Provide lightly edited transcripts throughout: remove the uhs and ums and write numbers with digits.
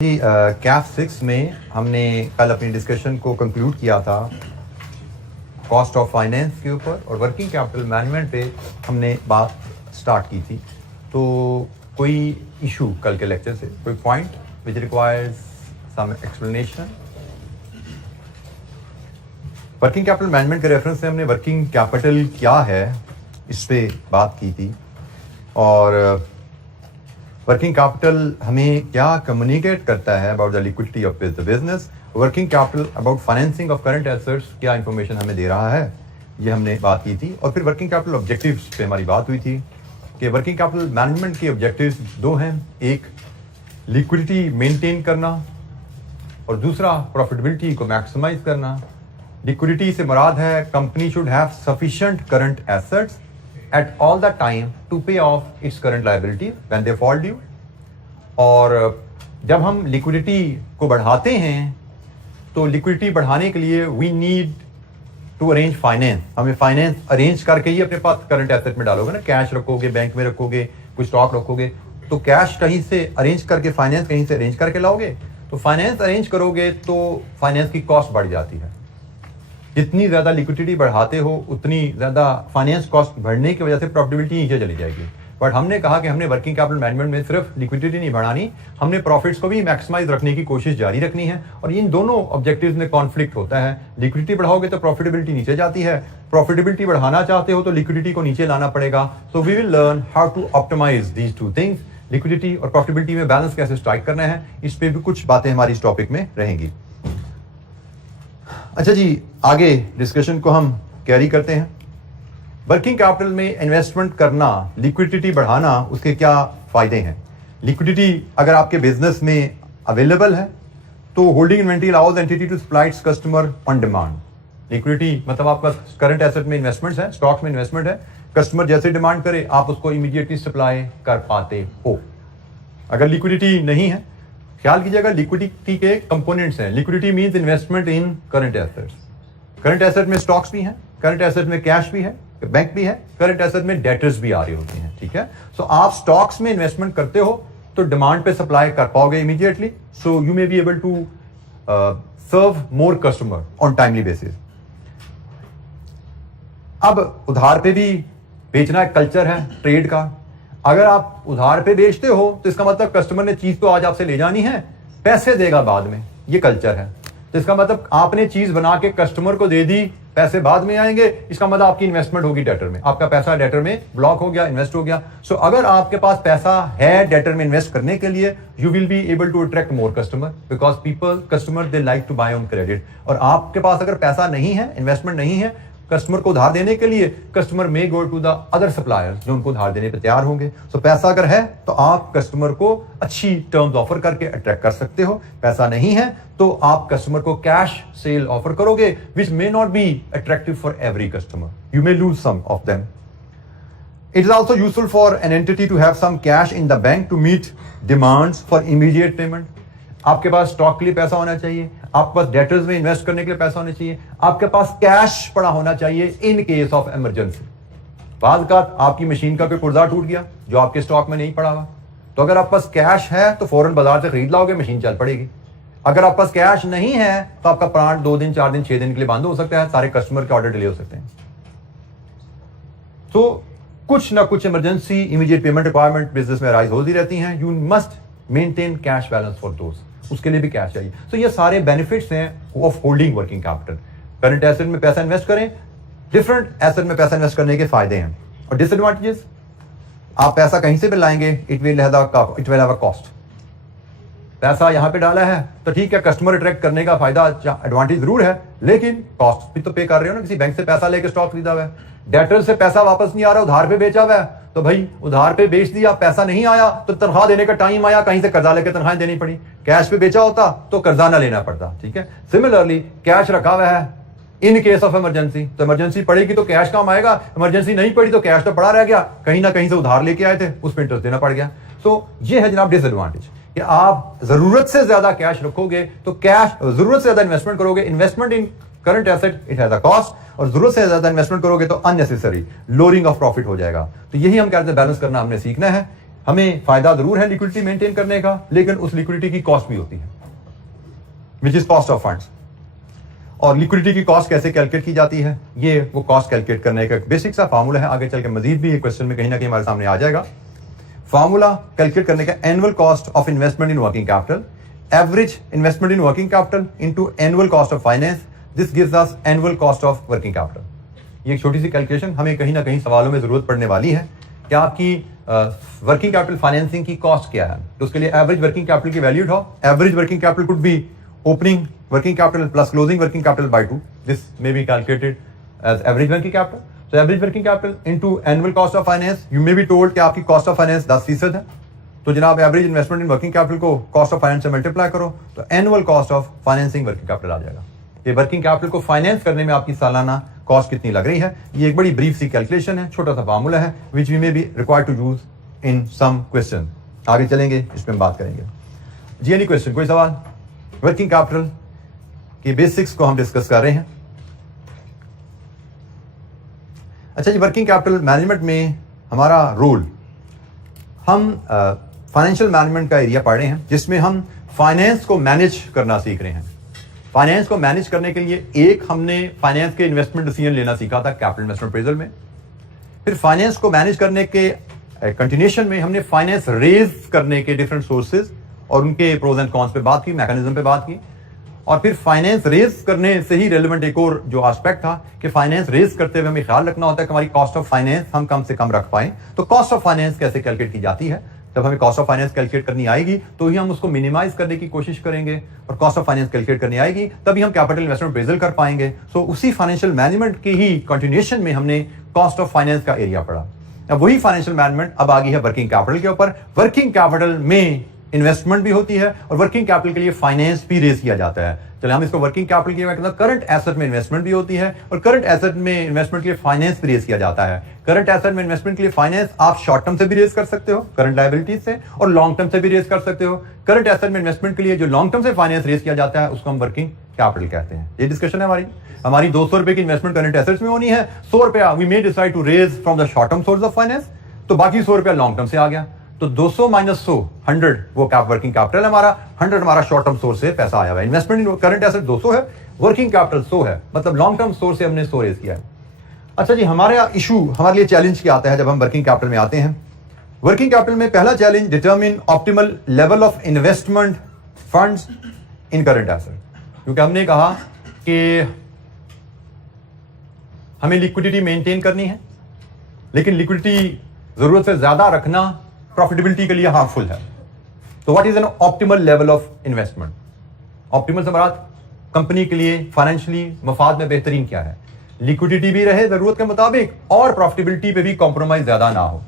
जी कैफ 6 में हमने कल अपनी डिस्कशन को कंक्लूड किया था कॉस्ट ऑफ फाइनेंस के ऊपर और वर्किंग कैपिटल मैनेजमेंट पे हमने बात स्टार्ट की थी। तो कोई इशू कल के लेक्चर से, कोई point which requires some explanation? Working capital management के रेफरेंस से हमने वर्किंग कैपिटल क्या है इस पे बात की थी और वर्किंग कैपिटल हमें क्या कम्युनिकेट करता है about the liquidity of the business. Working capital about financing of current assets क्या इंफॉर्मेशन हमें दे रहा है, ये हमने बात की थी। और फिर वर्किंग कैपिटल ऑब्जेक्टिव्स पे हमारी बात हुई थी कि वर्किंग कैपिटल मैनेजमेंट के ऑब्जेक्टिव्स दो हैं, एक लिक्विडिटी मेंटेन करना और दूसरा प्रॉफिटेबिलिटी को मैक्सिमाइज करना। लिक्विडिटी से मुराद है company should have sufficient current assets at all the time to pay off its current liability when they fall due। और जब हम लिक्विडिटी को बढ़ाते हैं तो लिक्विडिटी बढ़ाने के लिए we need to arrange finance. हमें फाइनेंस अरेंज करके ही अपने पास करंट एसेट में डालोगे ना, कैश रखोगे, बैंक में रखोगे, कुछ स्टॉक रखोगे, तो कैश कहीं से अरेंज करके, फाइनेंस कहीं से अरेंज करके लाओगे। तो फाइनेंस अरेंज करोगे तो फाइनेंस की कॉस्ट बढ़ जाती है। जितनी ज़्यादा लिक्विडिटी बढ़ाते हो उतनी ज़्यादा फाइनेंस कॉस्ट बढ़ने की वजह से प्रॉफिटेबिलिटी नीचे चली जाएगी। बट हमने कहा कि हमने वर्किंग कैपिटल मैनेजमेंट में सिर्फ लिक्विडिटी नहीं बढ़ानी, हमने प्रॉफिट्स को भी मैक्सिमाइज रखने की कोशिश जारी रखनी है। और इन दोनों ऑब्जेक्टिव्स में कॉन्फ्लिक्ट होता है। लिक्विडिटी बढ़ाओगे तो प्रॉफिटेबिलिटी नीचे जाती है, प्रॉफिटेबिलिटी बढ़ाना चाहते हो तो लिक्विडिटी को नीचे लाना पड़ेगा। So we will learn how to optimise these two things. Liquidity और प्रॉफिटेबिलिटी में बैलेंस कैसे स्ट्राइक करना है, इस पर भी कुछ बातें हमारी इस टॉपिक में रहेंगी। अच्छा जी, आगे डिस्कशन को हम कैरी करते हैं। वर्किंग कैपिटल में इन्वेस्टमेंट करना, लिक्विडिटी बढ़ाना, उसके क्या फायदे हैं? लिक्विडिटी अगर आपके बिजनेस में अवेलेबल है तो holding inventory allows entity to supply its customer on demand. Liquidity मतलब आपका करंट एसेट में इन्वेस्टमेंट्स है, स्टॉक्स में इन्वेस्टमेंट है, कस्टमर जैसे डिमांड करे आप उसको इमीडिएटली सप्लाई कर पाते हो। अगर लिक्विडिटी नहीं है, ख्याल कीजिएगा लिक्विडिटी के कंपोनेंट्स हैं। Liquidity means investment in current assets. Current asset में स्टॉक्स भी हैं, करंट एसेट में कैश भी है, बैंक भी है, करंट एसेट में डेटर्स भी आ रही होती हैं, ठीक है। सो आप स्टॉक्स में इन्वेस्टमेंट करते हो तो डिमांड पे सप्लाई कर पाओगे immediately, so you may be able to serve more customer on timely basis. अब उधार पे भी बेचना एक कल्चर है ट्रेड का। अगर आप उधार पे बेचते हो तो इसका मतलब कस्टमर ने चीज तो आज आपसे ले जानी है, पैसे देगा बाद में, ये कल्चर है। तो इसका मतलब आपने चीज बना के कस्टमर को दे दी, पैसे बाद में आएंगे, इसका मतलब आपकी इन्वेस्टमेंट होगी डेटर में, आपका पैसा डेटर में ब्लॉक हो गया, इन्वेस्ट हो गया। सो अगर आपके पास पैसा है डेटर में इन्वेस्ट करने के लिए, you will be able to attract more customer because customer they like to buy on credit. और आपके पास अगर पैसा नहीं है, इन्वेस्टमेंट नहीं है कस्टमर को उधार देने के लिए, customer may go to the other suppliers जो उनको उधार देने पर तैयार होंगे। सो पैसा अगर है तो आप कस्टमर को अच्छी टर्म्स ऑफर करके अट्रैक्ट कर सकते हो। पैसा नहीं है तो आप कस्टमर को कैश सेल ऑफर करोगे which may not be attractive for every customer, you may lose some of them. It is also useful for an entity to have some cash in the bank to meet demands for immediate payment। आपके पास stock के लिए पैसा होना चाहिए, आपके पास debtors में invest करने के लिए पैसा होना चाहिए, आपके पास कैश पड़ा होना चाहिए इन केस ऑफ इमरजेंसी। बाद का आपकी मशीन का कोई पुर्जा टूट गया जो आपके स्टॉक में नहीं पड़ा हुआ, तो अगर आपके पास कैश है तो फौरन बाजार से खरीद लाओगे, मशीन चल पड़ेगी। अगर आपके पास कैश नहीं है तो आपका प्लांट 2 दिन, 4 दिन, 6 दिन के लिए बंद हो सकता है, सारे कस्टमर के ऑर्डर डिले हो सकते हैं। तो कुछ ना कुछ emergency immediate payment requirement business में राइज होती रहती हैं। You must maintain cash balance for those, उसके लिए भी कैश चाहिए। तो ये सारे बेनिफिट्स हैं of holding working capital. Current asset में पैसा इन्वेस्ट करें, डिफरेंट एसेट में पैसा इन्वेस्ट करने के फायदे हैं। और डिसएडवांटेजेस, आप पैसा कहीं से भी लाएंगे, it will have a cost. पैसा यहां पे डाला है तो ठीक है, कस्टमर अट्रैक्ट करने का फायदा एडवांटेज जरूर है, लेकिन कॉस्ट भी तो पे कर रहे हो ना। किसी बैंक से पैसा लेके स्टॉक खरीदा हुआ है, डेटर से पैसा वापस नहीं आ रहा, उधार पे बेचा हुआ है, तो भाई उधार पे बेच दिया, पैसा नहीं आया तो तनख्वाह देने का टाइम आया, कहीं से कर्जा लेकर तनख्वाह देनी पड़ी। कैश पे बेचा होता तो कर्जा ना लेना पड़ता, ठीक है। सिमिलरली कैश रखा हुआ है इन केस ऑफ इमरजेंसी, तो इमरजेंसी पड़ेगी तो कैश काम आएगा, इमरजेंसी नहीं पड़ी तो कैश तो पड़ा रह गया, कहीं ना कहीं से उधार लेके आए थे, उस पर इंटरेस्ट देना पड़ गया। सो ये है जनाब डिसएडवांटेज कि आप जरूरत से ज्यादा कैश रखोगे तो कैश, जरूरत से ज्यादा इन्वेस्टमेंट करोगे, investment in current asset it has a cost, और जरूरत से ज्यादा इन्वेस्टमेंट करोगे तो अननेसेसरी लोअरिंग ऑफ प्रॉफिट हो जाएगा। तो यही हम कहते हैं, बैलेंस करना हमने सीखना है। हमें फायदा जरूर है लिक्विडिटी मेंटेन करने का, लेकिन उस लिक्विडिटी की कॉस्ट भी होती है, which is cost of funds. और लिक्विडिटी की कॉस्ट कैसे कैलकुलेट की जाती है, ये वो कॉस्ट कैलकुलेट करने का बेसिक सा फार्मूला है। आगे चल के मजीद भी ये क्वेश्चन में कहीं ना कहीं हमारे सामने आ जाएगा। फार्मूला कैलकुलेट करने का, annual cost of investment in working capital, average investment in working capital into annual cost of finance, this gives us annual cost of working capital. ये एक छोटी सी कैलकुलेशन हमें कहीं ना कहीं सवालों में जरूरत पड़ने वाली है कि आपकी वर्किंग कैपिटल फाइनेंसिंग की कॉस्ट क्या है। तो उसके लिए एवरेज वर्किंग कैपिटल की वैल्यू उठाओ। Average working capital could be opening working capital plus closing working capital by 2. This may be calculated as average working capital. So average working capital into annual cost of finance. You may be told कि आपकी cost of finance 10% है, तो जनाब average investment in working capital को cost of finance से multiply करो तो annual cost of financing working capital आ जाएगा। ये वर्किंग कैपिटल को फाइनेंस करने में आपकी सालाना कॉस्ट कितनी लग रही है। ये एक बड़ी ब्रीफ सी कैलकुलेशन है, छोटा सा फार्मूला है, which we may be required to use in some question. आगे चलेंगे, इस पर हम बात करेंगे। जी एनी क्वेश्चन, कोई सवाल? वर्किंग कैपिटल की बेसिक्स को हम डिस्कस कर रहे हैं। अच्छा जी, वर्किंग कैपिटल मैनेजमेंट में हमारा रोल, हम फाइनेंशियल मैनेजमेंट का एरिया पढ़ रहे हैं जिसमें हम फाइनेंस को मैनेज करना सीख रहे हैं। फाइनेंस को मैनेज करने के लिए एक हमने फाइनेंस के इन्वेस्टमेंट डिसीजन लेना सीखा था कैपिटल इन्वेस्टमेंट अप्रेजल में। फिर फाइनेंस को मैनेज करने के कंटिन्यूएशन में हमने फाइनेंस रेज करने के डिफरेंट सोर्सेज और उनके प्रोज एंड कॉन्स पे बात की, मैकेनिज्म पे बात की। और फिर फाइनेंस रेज करने से ही रेलेवेंट एक और जो एस्पेक्ट था कि फाइनेंस रेज करते हुए हमें ख्याल रखना होता है कि हमारी कॉस्ट ऑफ फाइनेंस हम कम से कम रख पाएं। तो कॉस्ट ऑफ फाइनेंस कैसे कैलकुलेट की जाती है, जब हमें कॉस्ट ऑफ फाइनेंस कैलकुलेट करनी आएगी तो ही हम उसको मिनिमाइज करने की कोशिश करेंगे, और कॉस्ट ऑफ फाइनेंस कैलकुलेट करनी आएगी तभी हम कैपिटल इन्वेस्टमेंट अप्रेजल कर पाएंगे। सो उसी फाइनेंशियल मैनेजमेंट की ही कंटिन्यूएशन में हमने कॉस्ट ऑफ फाइनेंस का एरिया पढ़ा। अब वही फाइनेंशियल मैनेजमेंट अब आ गई है वर्किंग कैपिटल के ऊपर। वर्किंग कैपिटल में इन्वेस्टमेंट भी होती है और वर्किंग कैपिटल के लिए फाइनेंस भी रेज किया जाता है। चलिए हम इसको वर्किंग कैपिटल की मतलब करंट एसेट में इन्वेस्टमेंट भी होती है और करंट एसेट में इन्वेस्टमेंट के लिए फाइनेंस भी रेज किया जाता है। करंट एसेट में इन्वेस्टमेंट के लिए फाइनेंस आप शॉर्ट टर्म से भी रेज कर सकते हो करंट लायबिलिटीज से, और लॉन्ग टर्म से भी रेज कर सकते हो। करंट एसेट में इन्वेस्टमेंट के लिए जो लॉन्ग टर्म से फाइनेंस रेज किया जाता है उसको हम वर्किंग कैपिटल कहते हैं। ये डिस्कशन है हमारी 200 रुपए की इन्वेस्टमेंट करंट एसेट्स में होनी है, 100 रुपया we may decide to raise from the short term source of finance, तो बाकी 100 रुपया लॉन्ग टर्म से आ गया। तो 200 माइनस 100 100 वो वर्किंग कैपिटल हमारा, 100 हमारा शॉर्ट टर्म सोर्स से पैसा आया हुआ है। इन्वेस्टमेंट इन करंट एसेट 200 है, वर्किंग कैपिटल 100 है, मतलब लॉन्ग टर्म सोर्स से हमने 100 रेज किया है। अच्छा जी, हमारा इशू हमारे लिए चैलेंज क्या आता है जब हम वर्किंग कैपिटल में आते हैं। वर्किंग कैपिटल में पहला challenge, determine optimal level of investment funds in current asset. क्योंकि हमने कहा कि हमें लिक्विडिटी मेंटेन करनी है, लेकिन लिक्विडिटी जरूरत से ज्यादा रखना प्रॉफिटेबिलिटी के लिए हार्मफुल है। तो what is an optimal level of investment? Optimal से मुराद कंपनी के लिए फाइनेंशियली मफाद में बेहतरीन क्या है, लिक्विडिटी भी रहे जरूरत के मुताबिक और प्रॉफिटेबिलिटी पे भी कॉम्प्रोमाइज ज्यादा ना हो।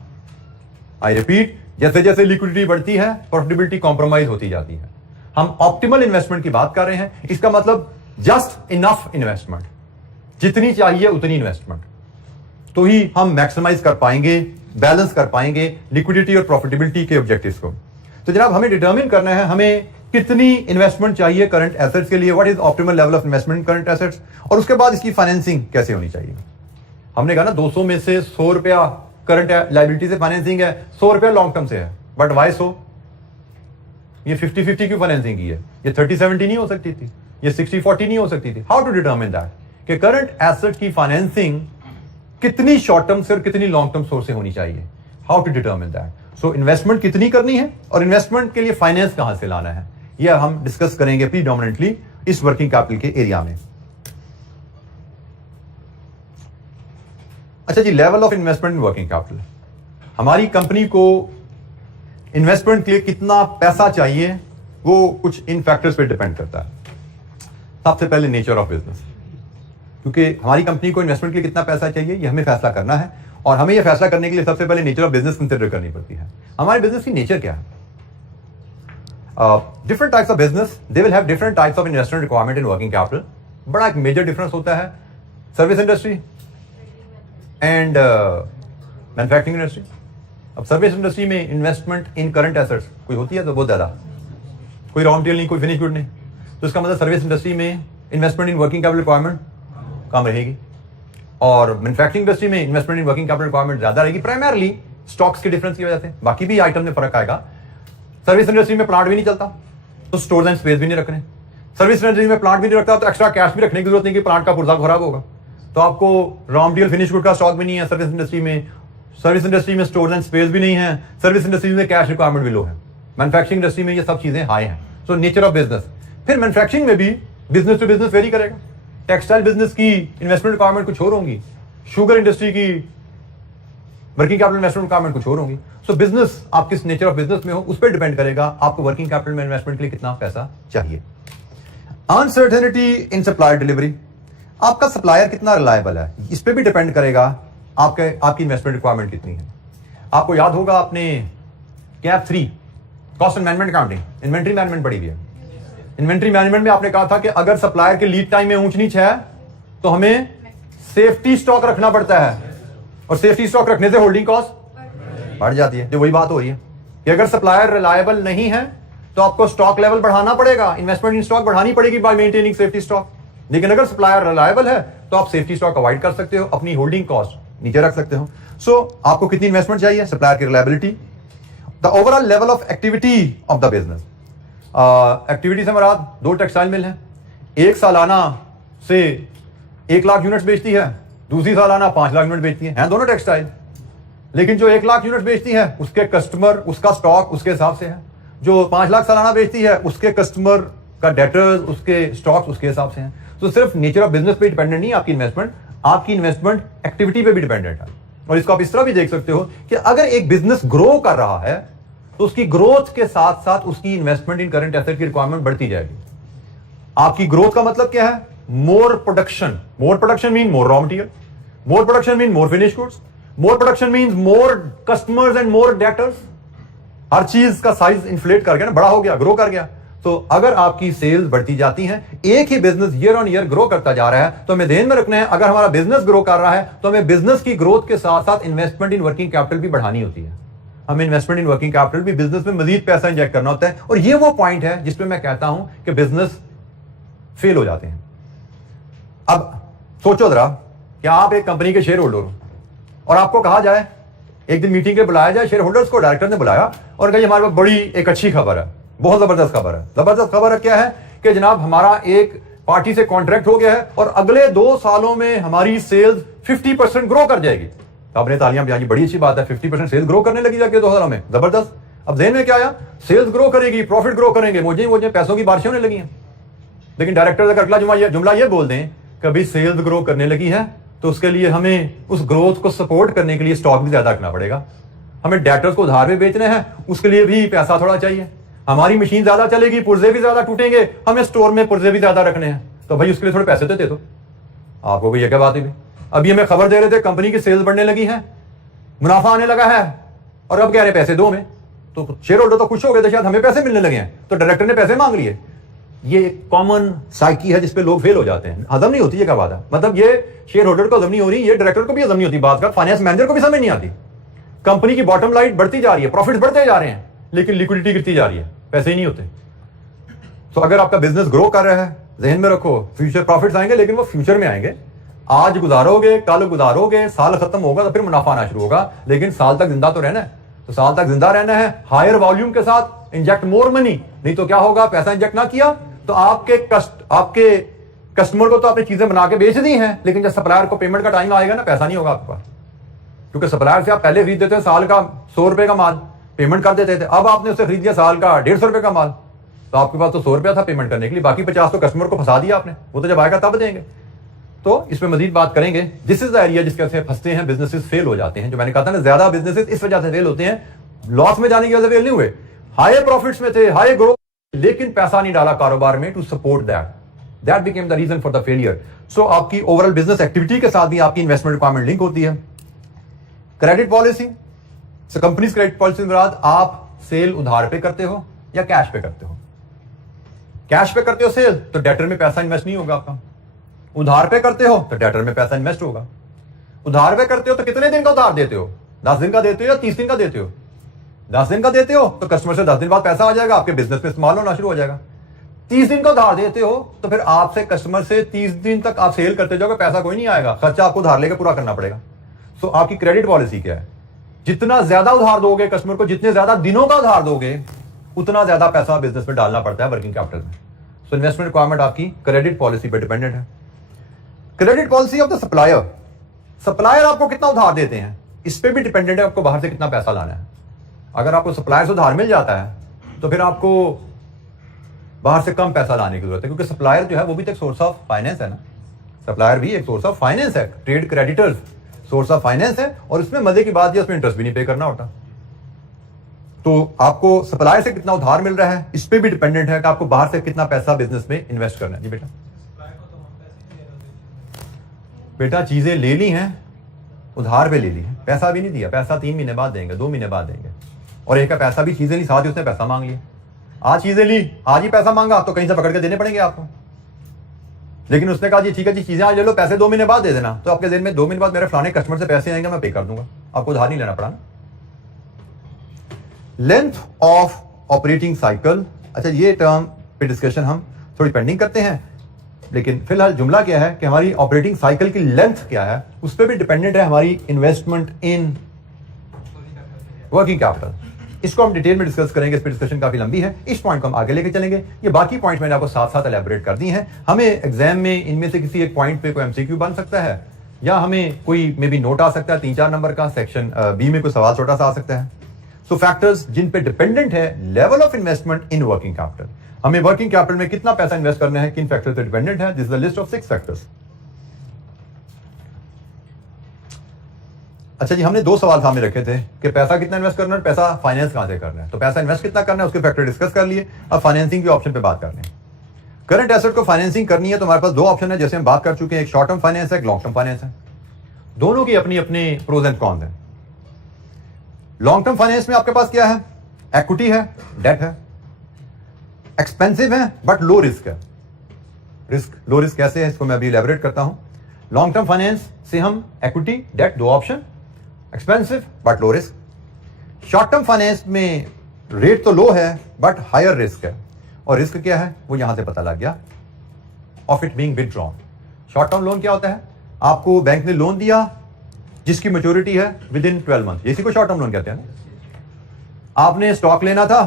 आई रिपीट, जैसे जैसे लिक्विडिटी बढ़ती है प्रॉफिटेबिलिटी कॉम्प्रोमाइज होती जाती है। हम ऑप्टिमल इन्वेस्टमेंट की बात कर रहे हैं, इसका मतलब जस्ट इनफ इन्वेस्टमेंट, जितनी चाहिए उतनी इन्वेस्टमेंट, तो ही हम मैक्सिमाइज कर पाएंगे, बैलेंस कर पाएंगे लिक्विडिटी और प्रॉफिटेबिलिटी के ऑब्जेक्टिव्स को। तो जनाब हमें डिटरमिन करना है हमें कितनी इन्वेस्टमेंट चाहिए करंट एसेट्स के लिए, what is optimal level of investment current assets, और उसके बाद इसकी फाइनेंसिंग कैसे होनी चाहिए। हमने कहा ना 200 में से 100 रुपया करंट लायबिलिटी से फाइनेंसिंग है, 100 रुपया लॉन्ग टर्म से है, बट वाई सो? ये 50-50 की फाइनेंसिंग की है, ये 30-70 नहीं हो सकती थी, ये 60-40 नहीं हो सकती थी। हाउ टू डिटरमिन दैट कि करंट एसेट की फाइनेंसिंग कितनी शॉर्ट टर्म से और कितनी लॉन्ग टर्म सोर्स से होनी चाहिए, how to determine that. So investment कितनी करनी है और इन्वेस्टमेंट के लिए फाइनेंस कहां से लाना है, यह हम डिस्कस करेंगे प्रीडोमिनेंटली इस वर्किंग कैपिटल के एरिया में। अच्छा जी, level of investment in working capital, हमारी कंपनी को इन्वेस्टमेंट के लिए कितना पैसा चाहिए वो कुछ इन फैक्टर्स पे डिपेंड करता है। सबसे पहले नेचर ऑफ बिजनेस, क्योंकि हमारी कंपनी को इन्वेस्टमेंट के लिए कितना पैसा चाहिए ये हमें फैसला करना है, और हमें यह फैसला करने के लिए सबसे पहले नेचर ऑफ बिजनेस कंसिडर करनी पड़ती है। हमारे बिजनेस की नेचर क्या है? Different types of business, they will have different types of investment requirement in working capital. बड़ा एक मेजर डिफरेंस होता है service industry and manufacturing industry. अब सर्विस इंडस्ट्री में इन्वेस्टमेंट इन करंट एसेट्स कोई होती है तो बहुत ज्यादा, कोई रॉ मटेरियल नहीं, कोई फिनिश गुड नहीं, तो इसका मतलब सर्विस इंडस्ट्री में investment in working capital requirement कम रहेगी, और मैन्युफैक्चरिंग इंडस्ट्री में investment in working capital requirement ज्यादा रहेगी, प्राइमरली स्टॉक्स के डिफरेंस की वजह से, बाकी भी आइटम में फर्क आएगा। सर्विस इंडस्ट्री में प्लांट भी नहीं चलता तो स्टोर्स एंड स्पेस भी नहीं रखने। सर्विस इंडस्ट्री में प्लांट भी नहीं रखता तो एक्स्ट्रा कैश भी रखने की जरूरत नहीं कि प्लांट का पुर्जा खराब होगा, तो आपको रॉ मटेरियल फिनिश गुड का स्टॉक भी नहीं है सर्विस इंडस्ट्री में। सर्विस इंडस्ट्री में स्टोर्स एंड स्पेस भी नहीं है। सर्विस इंडस्ट्री में कैश रिक्वायरमेंट भी लो है। मैन्युफैक्चरिंग इंडस्ट्री में ये सब चीजें हाई हैं। So nature of business. फिर मैन्युफैक्चरिंग में भी बिजनेस टू बिजनेस वेरी करेगा। टेक्सटाइल बिजनेस की इन्वेस्टमेंट रिक्वायरमेंट कुछ और होंगी, शुगर इंडस्ट्री की वर्किंग कैपिटल इन्वेस्टमेंट रिक्वायरमेंट कुछ और होंगी। सो बिजनेस आप किस नेचर ऑफ बिजनेस में हो उस पर डिपेंड करेगा आपको वर्किंग कैपिटल में इन्वेस्टमेंट के लिए कितना पैसा चाहिए। अनसर्टेनिटी इन सप्लायर डिलीवरी, आपका सप्लायर कितना रिलायबल है इस पे भी डिपेंड करेगा आपकी इन्वेस्टमेंट रिक्वायरमेंट कितनी है। आपको याद होगा आपने cap 3 cost and management accounting inventory management पढ़ी हुई है। इन्वेंट्री मैनेजमेंट में आपने कहा था कि अगर सप्लायर के लीड टाइम में ऊंच नीच है तो हमें सेफ्टी स्टॉक रखना पड़ता है, और सेफ्टी स्टॉक रखने से होल्डिंग कॉस्ट बढ़ जाती है। जो वही बात हो रही है कि अगर सप्लायर रिलायबल नहीं है तो आपको स्टॉक लेवल बढ़ाना पड़ेगा, इन्वेस्टमेंट इन स्टॉक बढ़ानी पड़ेगी बाय मेंटेनिंग सेफ्टी स्टॉक। लेकिन अगर सप्लायर रिलायबल है तो आप सेफ्टी स्टॉक अवॉइड कर सकते हो, अपनी होल्डिंग कॉस्ट नीचे रख सकते हो। सो आपको कितनी इन्वेस्टमेंट चाहिए, सप्लायर की reliability, the overall level of activity of the business. Activity से मराद 2 टेक्सटाइल मिल है, एक सालाना से 1 लाख यूनिट्स बेचती है, दूसरी सालाना 5 लाख यूनिट बेचती है दोनों टेक्सटाइल। लेकिन जो 1 लाख यूनिट बेचती है उसके कस्टमर उसका स्टॉक उसके हिसाब से है, जो 5 लाख सालाना बेचती है उसके कस्टमर का डेटर्स उसके स्टॉक्स उसके हिसाब से हैं। तो सिर्फ नेचर ऑफ बिजनेस पे डिपेंडेंट नहीं आपकी इन्वेस्टमेंट एक्टिविटी पे भी डिपेंडेंट है। और इसको आप इस तरह भी देख सकते हो कि अगर एक बिजनेस ग्रो कर रहा है तो उसकी ग्रोथ के साथ साथ उसकी इन्वेस्टमेंट इन करंट एसेट की रिक्वायरमेंट बढ़ती जाएगी। आपकी ग्रोथ का मतलब क्या है, more production mean more raw material, more production mean more finish goods, more production mean more customers and more debtors. हर चीज का साइज इन्फ्लेट कर गया ना, बड़ा हो गया, ग्रो कर गया। तो अगर आपकी सेल्स बढ़ती जाती हैं, एक ही business year on year grow करता जा रहा है, तो हमें ध्यान में रखना है अगर हमारा बिजनेस ग्रो कर रहा है तो हमें बिजनेस की ग्रोथ के साथ साथ इन्वेस्टमेंट इन वर्किंग कैपिटल भी बढ़ानी होती है। हमें इन्वेस्टमेंट इन वर्किंग कैपिटल भी बिजनेस में मजीद पैसा इंजेक्ट करना होता है। और ये वो पॉइंट है जिसपे मैं कहता हूं कि बिजनेस फेल हो जाते हैं। अब सोचो जरा कि आप एक कंपनी के शेयर होल्डर हो और आपको कहा जाए, एक दिन मीटिंग के बुलाया जाए, शेयर होल्डर्स को डायरेक्टर ने बुलाया और कहा हमारे पास बड़ी एक अच्छी खबर है, बहुत जबरदस्त खबर है। जबरदस्त खबर है क्या है कि जनाब हमारा एक पार्टी से कॉन्ट्रैक्ट हो गया है और अगले 2 सालों में हमारी सेल्स 50% ग्रो कर जाएगी। तो आपने तालियां बजाई, बड़ी अच्छी बात है, 50% सेल्स ग्रो करने लगी जाके 2 सालों में, जबरदस्त। अब ज़हन में क्या आया, सेल्स ग्रो करेगी, प्रॉफिट ग्रो करेंगे, मुझे पैसों की बारिशें होने लगी हैं। लेकिन डायरेक्टर अगर अगला जुमला ये बोल दें कि अभी सेल्स ग्रो करने लगी है तो उसके लिए हमें उस ग्रोथ को सपोर्ट करने के लिए स्टॉक भी ज्यादा रखना पड़ेगा, हमें डेटर्स को उधार पे बेचने हैं, उसके लिए भी पैसा थोड़ा चाहिए, हमारी मशीन ज्यादा चलेगी, पुर्जे भी ज्यादा टूटेंगे, हमें स्टोर में पुर्जे भी ज्यादा रखने हैं, तो भाई उसके लिए थोड़े पैसे तो दे दो। आपको भी ये क्या बात है, अभी हमें खबर दे रहे थे कंपनी की सेल्स बढ़ने लगी है, मुनाफा आने लगा है, और अब कह रहे पैसे दो हमें। तो शेयर होल्डर तो खुश हो गए थे, शायद हमें पैसे मिलने लगे हैं, तो डायरेक्टर ने पैसे मांग लिए। ये कॉमन साइकी है जिसपे लोग फेल हो जाते हैं, हजम नहीं होती। ये क्या बात है, मतलब ये शेयर होल्डर को हजम नहीं हो रही, ये डायरेक्टर को भी हजम नहीं होती, बात का फाइनेंस मैनेजर को भी समझ नहीं आती। कंपनी की बॉटम लाइन बढ़ती जा रही है, प्रॉफिट्स बढ़ते जा रहे हैं, लेकिन लिक्विडिटी गिरती जा रही है, पैसे ही नहीं होते। तो अगर आपका बिजनेस ग्रो कर रहा है, जहन में रखो फ्यूचर प्रॉफिट्स आएंगे, लेकिन वो फ्यूचर में आएंगे। आज गुजारोगे, कल गुजारोगे, साल खत्म होगा तो फिर मुनाफा आना शुरू होगा, लेकिन साल तक जिंदा तो रहना है। तो साल तक जिंदा रहना है, हायर वॉल्यूम के साथ इंजेक्ट मोर मनी, नहीं तो क्या होगा, पैसा इंजेक्ट ना किया तो आपके कस्टमर को तो आपने चीजें बना के बेच दी हैं, लेकिन जब सप्लायर को पेमेंट का टाइम आएगा ना, पैसा नहीं होगा आपके पास, क्योंकि सप्लायर से आप पहले खरीद देते थे साल का 100 रुपए का माल, पेमेंट कर देते थे, अब आपने उससे खरीद दिया साल का 150 रुपए का माल, तो आपके पास तो 100 रुपया था पेमेंट करने के लिए, बाकी 50 तो कस्टमर को फंसा दिया आपने, वो तो जब आएगा तब देंगे। तो इस पर मजीद बात करेंगे। दिस इज द एरिया जिसके से फंसते हैं, बिजनेसेस फेल हो जाते हैं। जो मैंने कहा था ना, ज्यादा बिजनेसेस इस वजह से फेल होते हैं, लॉस में जाने की वजह से फेल नहीं हुए, हाई प्रॉफिट्स में थे, हाई ग्रोथ, लेकिन पैसा नहीं डाला कारोबार में to support that became the reason for the failure. So आपकी ओवरऑल बिजनेस एक्टिविटी के साथ भी आपकी इन्वेस्टमेंट रिक्वायरमेंट लिंक होती है। क्रेडिट पॉलिसी, सो कंपनीज क्रेडिट पॉलिसी के बाद आप सेल उधार पे करते हो या कैश पे करते हो। कैश पे करते हो सेल तो डेटर में पैसा इन्वेस्ट नहीं होगा आपका, उधार पे करते हो तो डेटर में पैसा इन्वेस्ट होगा। उधार पे करते हो तो कितने दिन का उधार देते हो, 10 दिन का देते हो या 30 दिन का देते हो। 10 दिन का देते हो तो कस्टमर से 10 दिन बाद पैसा आ जाएगा, आपके बिजनेस में इस्तेमाल होना शुरू हो जाएगा। 30 दिन का उधार देते हो तो फिर आपसे कस्टमर से 30 दिन तक आप सेल करते जाओगे, पैसा कोई नहीं आएगा, खर्चा आपको उधार लेकर पूरा करना पड़ेगा। सो आपकी क्रेडिट पॉलिसी क्या है, जितना ज्यादा उधार दोगे कस्टमर को, जितने ज्यादा दिनों का उधार दोगे, उतना ज्यादा पैसा बिजनेस में डालना पड़ता है वर्किंग कैपिटल में। सो इन्वेस्टमेंट रिक्वायरमेंट आपकी क्रेडिट पॉलिसी पे डिपेंडेंट है। Credit policy of the supplier, supplier आपको कितना उधार देते हैं इस पे भी डिपेंडेंट है आपको बाहर से कितना पैसा लाना है। अगर आपको सप्लायर से उधार मिल जाता है तो फिर आपको बाहर से कम पैसा लाने की जरूरत है, क्योंकि सप्लायर जो है वो भी तो एक सोर्स ऑफ फाइनेंस है ना। सप्लायर भी एक सोर्स ऑफ फाइनेंस है, trade creditors source of finance है, और इसमें मजे की बात है उसमें इंटरेस्ट भी नहीं पे करना होता। तो आपको सप्लायर से कितना उधार मिल रहा है इस पे भी डिपेंडेंट है कि आपको बाहर से कितना पैसा बिजनेस में इन्वेस्ट करना है। जी बेटा, बेटा चीजें ले ली हैं, उधार पे ले ली है, पैसा भी नहीं दिया, पैसा 3 महीने बाद देंगे, 2 महीने बाद देंगे, और एक का पैसा भी चीजें ली, साथ ही उसने पैसा मांग लिया। आज चीजें ली, आज ही पैसा मांगा, तो कहीं से पकड़ के देने पड़ेंगे आपको। लेकिन उसने कहा जी ठीक है जी, चीजें आज ले लो, पैसे 2 महीने बाद दे देना, तो आपके दिन में 2 महीने बाद मेरे फलाने कस्टमर से पैसे आएंगे, मैं पे कर दूंगा, आपको उधार नहीं लेना पड़ा ना। लेंथ ऑफ ऑपरेटिंग साइकिल, अच्छा ये टर्म पे डिस्कशन हम थोड़ी पेंडिंग करते हैं, लेकिन फिलहाल जुमला क्या है कि हमारी ऑपरेटिंग साइकिल की लेंथ क्या है उस पर भी डिपेंडेंट है हमारी इन्वेस्टमेंट इन वर्किंग कैपिटल। इसको हम डिटेल में डिस्कस करेंगे, इस पर डिस्कशन काफी लंबी है, इस पॉइंट को हम आगे लेके चलेंगे। ये बाकी पॉइंट मैंने आपको साथ साथ एलैबोरेट कर दी हैं। हमें एग्जाम में इनमें से किसी एक पॉइंट पे कोई एमसीक्यू बन सकता है, या हमें कोई मे बी नोट आ सकता है 3-4 नंबर का, सेक्शन बी में कोई सवाल छोटा सा आ सकता है। सो फैक्टर्स जिन पे डिपेंडेंट है level of investment in working capital, हमें वर्किंग कैपिटल में कितना पैसा इन्वेस्ट करना है, किन फैक्टर्स पे डिपेंडेंट है। This is the list of 6 factors. अच्छा जी, हमने 2 सवाल सामने रखे थे कि पैसा कितना इन्वेस्ट करना है, पैसा फाइनेंस कहां से करना है। तो पैसा इन्वेस्ट कितना करना है उसके फैक्टर डिस्कस कर लिए, अब फाइनेंसिंग के ऑप्शन पे बात कर लें। करंट एसेट को फाइनेंसिंग करनी है तो हमारे पास 2 ऑप्शन है, जैसे हम बात कर चुके हैं, एक शॉर्ट टर्म फाइनेंस है, एक लॉन्ग टर्म फाइनेंस है। दोनों की अपनी अपनी प्रोज एंड कॉन्स हैं। लॉन्ग टर्म फाइनेंस में आपके पास क्या है, इक्विटी है, डेट है, एक्सपेंसिव है बट लो रिस्क है। लो रिस्क कैसे है इसको मैं अभी इलैबोरेट करता हूं। लॉन्ग टर्म फाइनेंस से हम equity, debt 2 option, expensive but low risk. Short term finance में रेट तो लो है बट हायर रिस्क है, और रिस्क क्या है वो यहां से पता लग गया, of it being withdrawn. Short term loan क्या होता है, आपको बैंक ने लोन दिया जिसकी मैच्योरिटी है विद इन 12 मंथ, इसी को शॉर्ट टर्म लोन कहते हैं। आपने स्टॉक लेना था,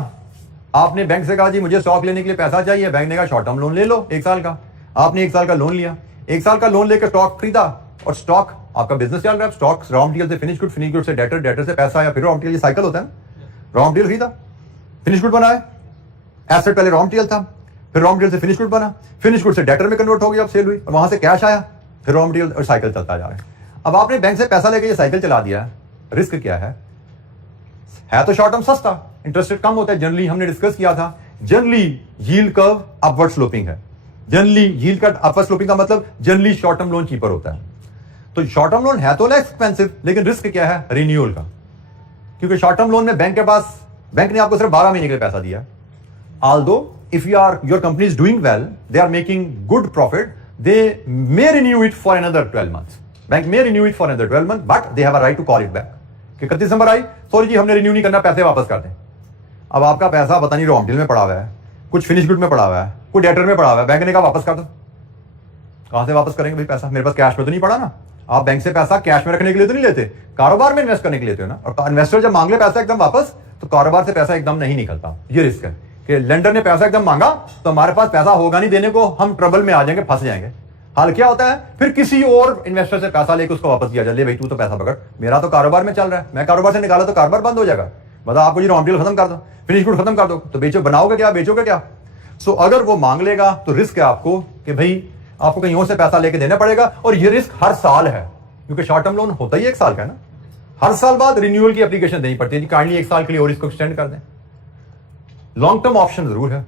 आपने बैंक से कहा जी मुझे स्टॉक लेने के लिए पैसा चाहिए, बैंक ने कहा शॉर्ट टर्म लोन ले लो 1 साल का। आपने 1 साल का लोन लिया, 1 साल का लोन लेकर स्टॉक खरीदा, और स्टॉक आपका बिजनेस चल रहा है, स्टॉक रॉ मटेरियल से फिनिश गुड, फिनिश गुड से डेटर, डेटर से पैसा, या फिर रॉ मटेरियल साइकिल होता है। रॉ मटेरियल खरीदा, फिनिश गुड बनाया, एसेट पहले रॉ मटेरियल था, फिर रॉ मटेरियल से फिनिश गुड बना, फिनिश गुड से डेटर में कन्वर्ट हो गया, अब सेल हुई, और वहां से कैश आया, फिर रॉ मटेरियल और साइकिल चलता जा रहा है। अब आपने बैंक से पैसा लेके ये साइकिल चला दिया, रिस्क क्या है तो शॉर्ट टर्म सस्ता, इंटरेस्ट रेट कम होता है। जनरली हमने डिस्कस किया था, generally yield curve upward sloping है। Generally yield curve upward sloping का मतलब generally short term loan cheaper होता है। तो शॉर्ट टर्म लोन है तो लेस एक्सपेंसिव, लेकिन रिस्क क्या है, रिन्यूअल का। क्योंकि शॉर्ट टर्म लोन में बैंक के पास, बैंक ने आपको सिर्फ 12 महीने के लिए पैसा दिया। Although if your company is doing well, they are making good profit, they may renew it for another 12 months. Bank may renew it for another 12 month, but they have a right to call it back कि 31 दिसंबर आई, sorry जी हमने renew नहीं करना, पैसे वापस कर दें। अब आपका पैसा पता नहीं रॉ मटेरियल में पड़ा हुआ है, कुछ फिनिश गुड में पड़ा हुआ है, कोई डेटर में पड़ा हुआ है, बैंक ने कहा वापस कर दो। कहां से वापस करेंगे भाई पैसा, मेरे पास कैश में तो नहीं पड़ा ना। आप बैंक से पैसा कैश में रखने के लिए तो नहीं लेते, कारोबार में इन्वेस्ट करने के लिए लेते हो ना। और इन्वेस्टर जब मांग ले पैसा एकदम वापस, तो कारोबार से पैसा एकदम नहीं निकलता। ये रिस्क है कि लेंडर ने पैसा एकदम मांगा तो हमारे पास पैसा होगा नहीं देने को, हम ट्रबल में आ जाएंगे, फंस जाएंगे। हाल क्या होता है, फिर किसी और इन्वेस्टर से पैसा लेकर उसको वापस दिया जाए, ले भाई तू तो पैसा पकड़, मेरा तो कारोबार में चल रहा है, मैं कारोबार से निकाला तो कारोबार बंद हो जाएगा। मतलब आपको जी रॉ मटेरियल खत्म कर दो, फिनिश गुड खत्म कर दो, तो बेचो, बनाओगे क्या, बेचोगे क्या। सो अगर वो मांग लेगा तो रिस्क है आपको कि भाई आपको कहीं और से पैसा लेके देना पड़ेगा, और ये रिस्क हर साल है, क्योंकि शॉर्ट टर्म लोन होता ही 1 साल का है ना। हर साल बाद रिन्यूअल की एप्लीकेशन देनी पड़ती है जी, काइंडली 1 साल के लिए और इसको एक्सटेंड कर दें। लॉन्ग टर्म ऑप्शन जरूर है,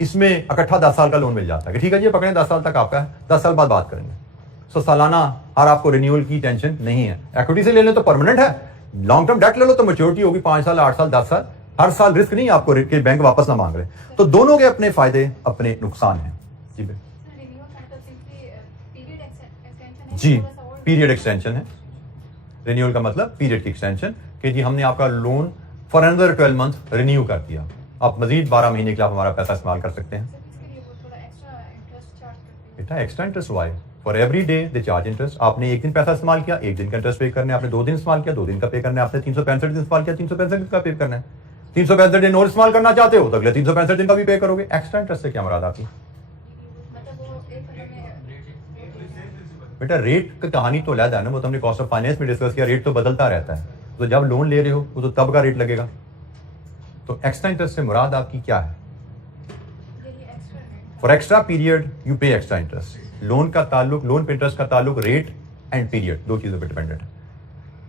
इसमें इकट्ठा 10 साल का लोन मिल जाता है कि ठीक है जी पकड़े 10 साल तक आपका है, 10 साल बाद बात करेंगे। सो सालाना हर आपको रिन्यूअल की टेंशन नहीं है। इक्विटी से ले लें तो परमानेंट है, लॉन्ग टर्म डेट ले लो तो मैच्योरिटी होगी 5 साल, 8 साल, 10 साल, हर साल रिस्क नहीं आपको कि बैंक वापस ना मांग रहे। तो दोनों के अपने फायदे अपने नुकसान हैं। जी जी, पीरियड एक्सटेंशन है। रिन्यूअल का मतलब पीरियड की एक्सटेंशन, कि जी हमने आपका loan for another 12 month renew कर दिया, आप मजीद 12 महीने के लिए आप हमारा पैसा इस्तेमाल कर सकते हैं। बेटा एक्स्ट्रा इंटरेस्ट हुआ है, for every day they charge interest. आपने एक दिन पैसा इस्तेमाल किया, एक दिन का इंटरेस्ट पे करना है। आपने 2 दिन इस्तेमाल किया, 2 दिन का पे करना है। आपने 365 दिन इस्तेमाल किया, 365 दिन का पे करना है। 365 दिन और इस्तेमाल करना चाहते हो तो अगले 365 दिन का भी पे करोगे। एक्स्ट्रा इंटरेस्ट से क्या मुराद आपकी? बेटा रेट की कहानी तो अलग है ना, वो तो हमने कॉस्ट ऑफ फाइनेंस में डिस्कस किया। रेट तो बदलता रहता है, तो जब लोन ले रहे हो वो तो तब का रेट लगेगा। तो एक्स्ट्रा इंटरेस्ट से मुराद आपकी क्या है? फॉर एक्स्ट्रा पीरियड यू पे एक्स्ट्रा इंटरेस्ट। लोन का ताल्लुक, लोन पे इंटरेस्ट का ताल्लुक रेट एंड पीरियड, 2 चीजों पर डिपेंडेंट है।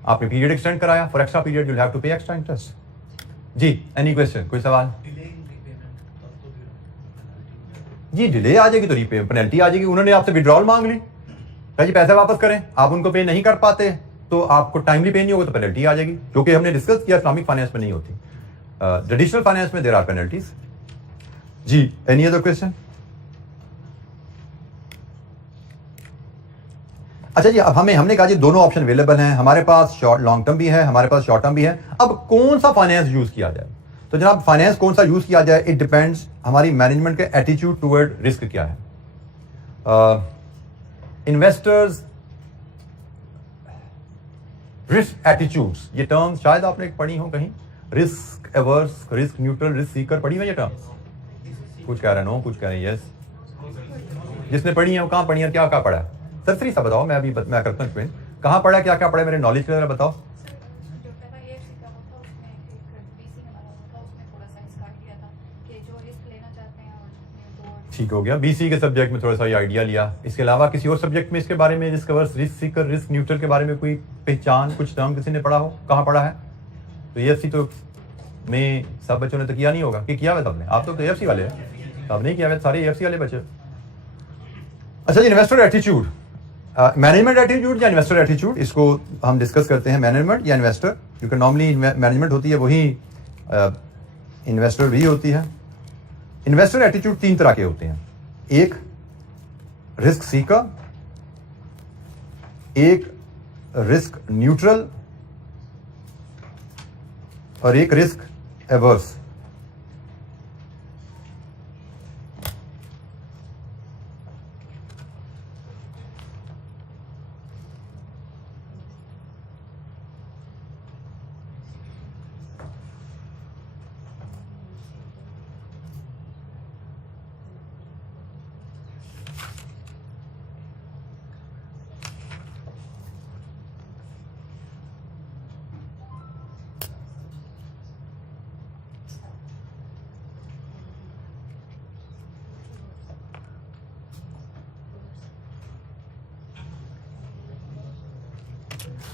आपने पीरियड एक्सटेंड कराया, for extra period you have to pay extra interest. जी, एनी क्वेश्चन, कोई सवाल? जी डिले आ जाएगी तो रीपे पेनल्टी आ जाएगी। उन्होंने आपसे विड्रॉल मांग ली, जी पैसे वापस करें, आप उनको पे नहीं कर पाते तो आपको टाइमली पे नहीं होगा तो पेनल्टी आ जाएगी, जो कि हमने डिस्कस किया इस्लामिक फाइनेंस में नहीं होती। ट्रेडिशनल फाइनेंस में देयर आर पेनल्टीज। जी, एनी अदर क्वेश्चन? अच्छा जी, अब हमने कहा जी दोनों ऑप्शन अवेलेबल हैं हमारे पास, शॉर्ट लॉन्ग टर्म भी है, हमारे पास शॉर्ट टर्म भी है। अब कौन सा फाइनेंस यूज किया जाए? तो जनाब फाइनेंस कौन सा यूज किया जाए, इट डिपेंड्स हमारी मैनेजमेंट के एटीट्यूड टुवर्ड रिस्क क्या है। इन्वेस्टर्स रिस्क एटीट्यूड्स, ये टर्म शायद आपने पढ़ी हो कहीं, risk averse, risk neutral, risk Sikar, पढ़ी है ये टर्म? कुछ कह रहे नो, कुछ कह रहे यस। जिसने पढ़ी है वो कहाँ पढ़ी है, क्या क्या पढ़ा है? सरसरी सा बताओ, मैं करता हूँ एक्सप्लेन। कहाँ पढ़ा, क्या क्या पढ़ा, मेरे नॉलेज के लिए बताओ। ठीक हो गया, बीसी के सब्जेक्ट में थोड़ा सा आइडिया लिया। इसके अलावा किसी और सब्जेक्ट में इसके बारे में, risk averse, risk Sikar, risk neutral के बारे में कोई पहचान, कुछ टर्म किसी ने पढ़ा हो? कहाँ पढ़ा है? तो एएफसी तो में सब बच्चों ने तो किया नहीं होगा, कि किया हुआ सबने? आप तो एएफसी वाले हैं, सब नहीं किया हुआ, सारे एएफसी वाले बच्चे। अच्छा जी, इन्वेस्टर एटीट्यूड, मैनेजमेंट एटीट्यूड या इन्वेस्टर एटीट्यूड, इसको हम डिस्कस करते हैं। मैनेजमेंट या इन्वेस्टर, क्योंकि नॉर्मली मैनेजमेंट होती है वही इन्वेस्टर भी होती है। इन्वेस्टर एटीट्यूड 3 तरह के होते हैं, एक रिस्क सीकर, एक रिस्क न्यूट्रल और एक रिस्क एवर्स।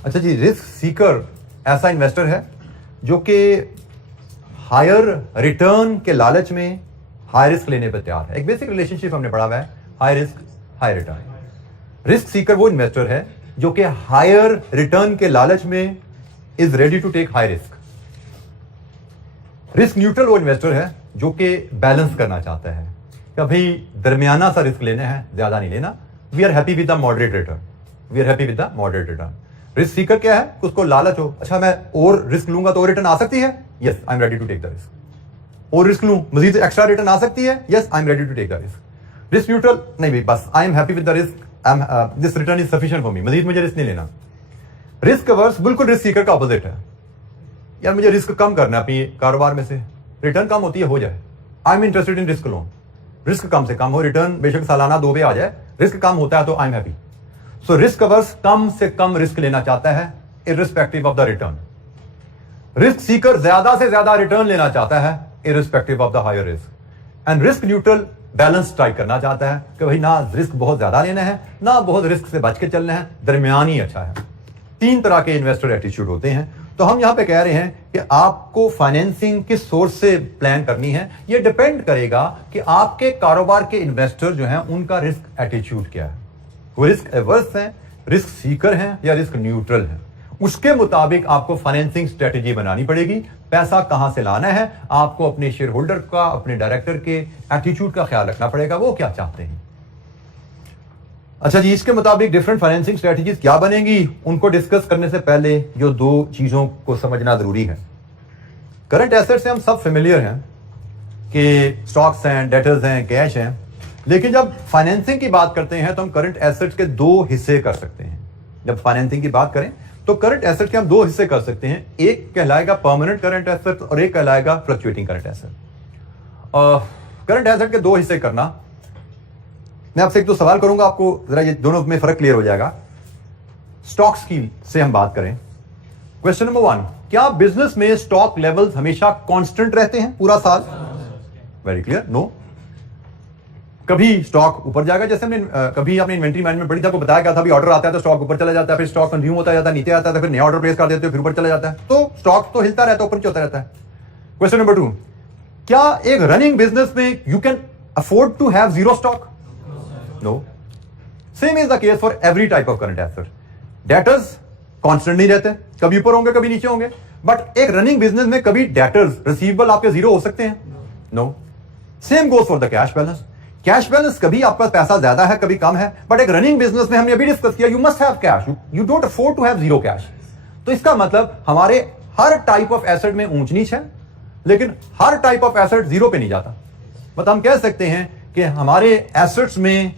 अच्छा जी, रिस्क सीकर ऐसा इन्वेस्टर है जो कि हायर रिटर्न के लालच में हाई रिस्क लेने पर तैयार है। एक बेसिक रिलेशनशिप हमने पढ़ा हुआ है, high risk high return. Risk Sikar वो इन्वेस्टर है जो कि हायर रिटर्न के लालच में is ready to take high risk. Risk neutral वो इन्वेस्टर है जो कि बैलेंस करना चाहता है, कभी दरमियाना सा रिस्क लेना है, ज्यादा नहीं लेना। We are happy with the moderate return, we are happy with the moderate return. Risk seeker क्या है, उसको लालच हो, अच्छा मैं और रिस्क लूंगा तो और रिटर्न आ सकती है, yes I am ready to take the risk. और रिस्क लूं, मजीद एक्स्ट्रा रिटर्न आ सकती है, yes I am ready to take the risk. Risk neutral नहीं भाई, बस I am happy with the risk, this return is sufficient for me, मजीद मुझे रिस्क नहीं लेना। रिस्क अवर्स बिल्कुल रिस्क सीकर का ऑपोजिट है, यार मुझे रिस्क कम करना है अपनी कारोबार में से, रिटर्न कम होती है हो जाए, I am interested in risk loan. Risk कम से कम हो, रिटर्न बेशक सालाना 2 पे आ जाए, रिस्क कम होता है तो I am happy. So risk averse कम से कम रिस्क लेना चाहता है irrespective of the return. Risk seeker ज्यादा से ज्यादा रिटर्न लेना चाहता है irrespective of the higher risk. And risk neutral balance strike करना चाहता है कि भाई ना रिस्क बहुत ज्यादा लेना है, ना बहुत रिस्क से बच के चलना है, दरमियान ही अच्छा है। 3 तरह के इन्वेस्टर एटीट्यूड होते हैं। तो हम यहां पे कह रहे हैं कि आपको फाइनेंसिंग किस सोर्स से प्लान करनी है, ये डिपेंड करेगा कि आपके कारोबार के इन्वेस्टर जो हैं उनका रिस्क एटीट्यूड क्या है। वो रिस्क एवर्स हैं, रिस्क सीकर हैं या रिस्क न्यूट्रल हैं। उसके मुताबिक आपको फाइनेंसिंग स्ट्रेटेजी बनानी पड़ेगी। पैसा कहां से लाना है, आपको अपने शेयर होल्डर का, अपने डायरेक्टर के एटीट्यूड का ख्याल रखना पड़ेगा, वो क्या चाहते हैं। अच्छा जी, इसके मुताबिक डिफरेंट फाइनेंसिंग स्ट्रेटेजीज क्या बनेंगी, उनको डिस्कस करने से पहले जो 2 चीजों को समझना जरूरी है। करंट एसेट से हम सब फेमिलियर हैं कि स्टॉक्स हैं, डेटर्स हैं, कैश हैं। लेकिन जब फाइनेंसिंग की बात करते हैं तो हम करंट एसेट्स के दो हिस्से कर सकते हैं। जब फाइनेंसिंग की बात करें तो करंट एसेट के हम दो हिस्से कर सकते हैं, एक कहलाएगा परमानेंट करंट एसेट और एक कहलाएगा fluctuating current asset. Current asset के दो हिस्से करना, मैं आपसे एक दो सवाल करूंगा, आपको जरा ये दोनों में फर्क क्लियर हो जाएगा। स्टॉक्स की से हम बात करें, क्वेश्चन नंबर 1, क्या बिजनेस में स्टॉक लेवल्स हमेशा कांस्टेंट रहते हैं पूरा साल? Very clear, no. कभी स्टॉक ऊपर जाएगा, जैसे हमने कभी आपने इन्वेंट्री मैनेजमेंट पढ़ी था, आपको बताया गया था, अभी ऑर्डर आता है तो स्टॉक ऊपर चला जाता है, फिर स्टॉक कंज्यूम होता जाता है, नीचे आता है, फिर नया ऑर्डर प्लेस कर देते हो, फिर ऊपर चला जाता है। तो स्टॉक तो हिलता रहता है, ऊपर नीचे होता रहता है। क्वेश्चन नंबर 2, क्या एक रनिंग बिजनेस में you can afford to have zero stock? No. Same is the case for every type of current asset. Debtors constant नहीं रहते, कभी ऊपर होंगे कभी नीचे होंगे, बट एक रनिंग बिजनेस में कभी डेटर्स रिसीवेबल आपके जीरो हो सकते हैं? No. Same goes for the cash balance. Cash balance कभी आपका पैसा ज्यादा है कभी कम है, बट एक रनिंग बिजनेस में हमने अभी डिस्कस किया, you must have cash, you don't afford to have zero cash. तो इसका मतलब हमारे हर टाइप ऑफ एसेट में ऊंच नीच है, लेकिन हर टाइप ऑफ एसेट जीरो पे नहीं जाता। मतलब हम कह सकते हैं कि हमारे एसेट्स में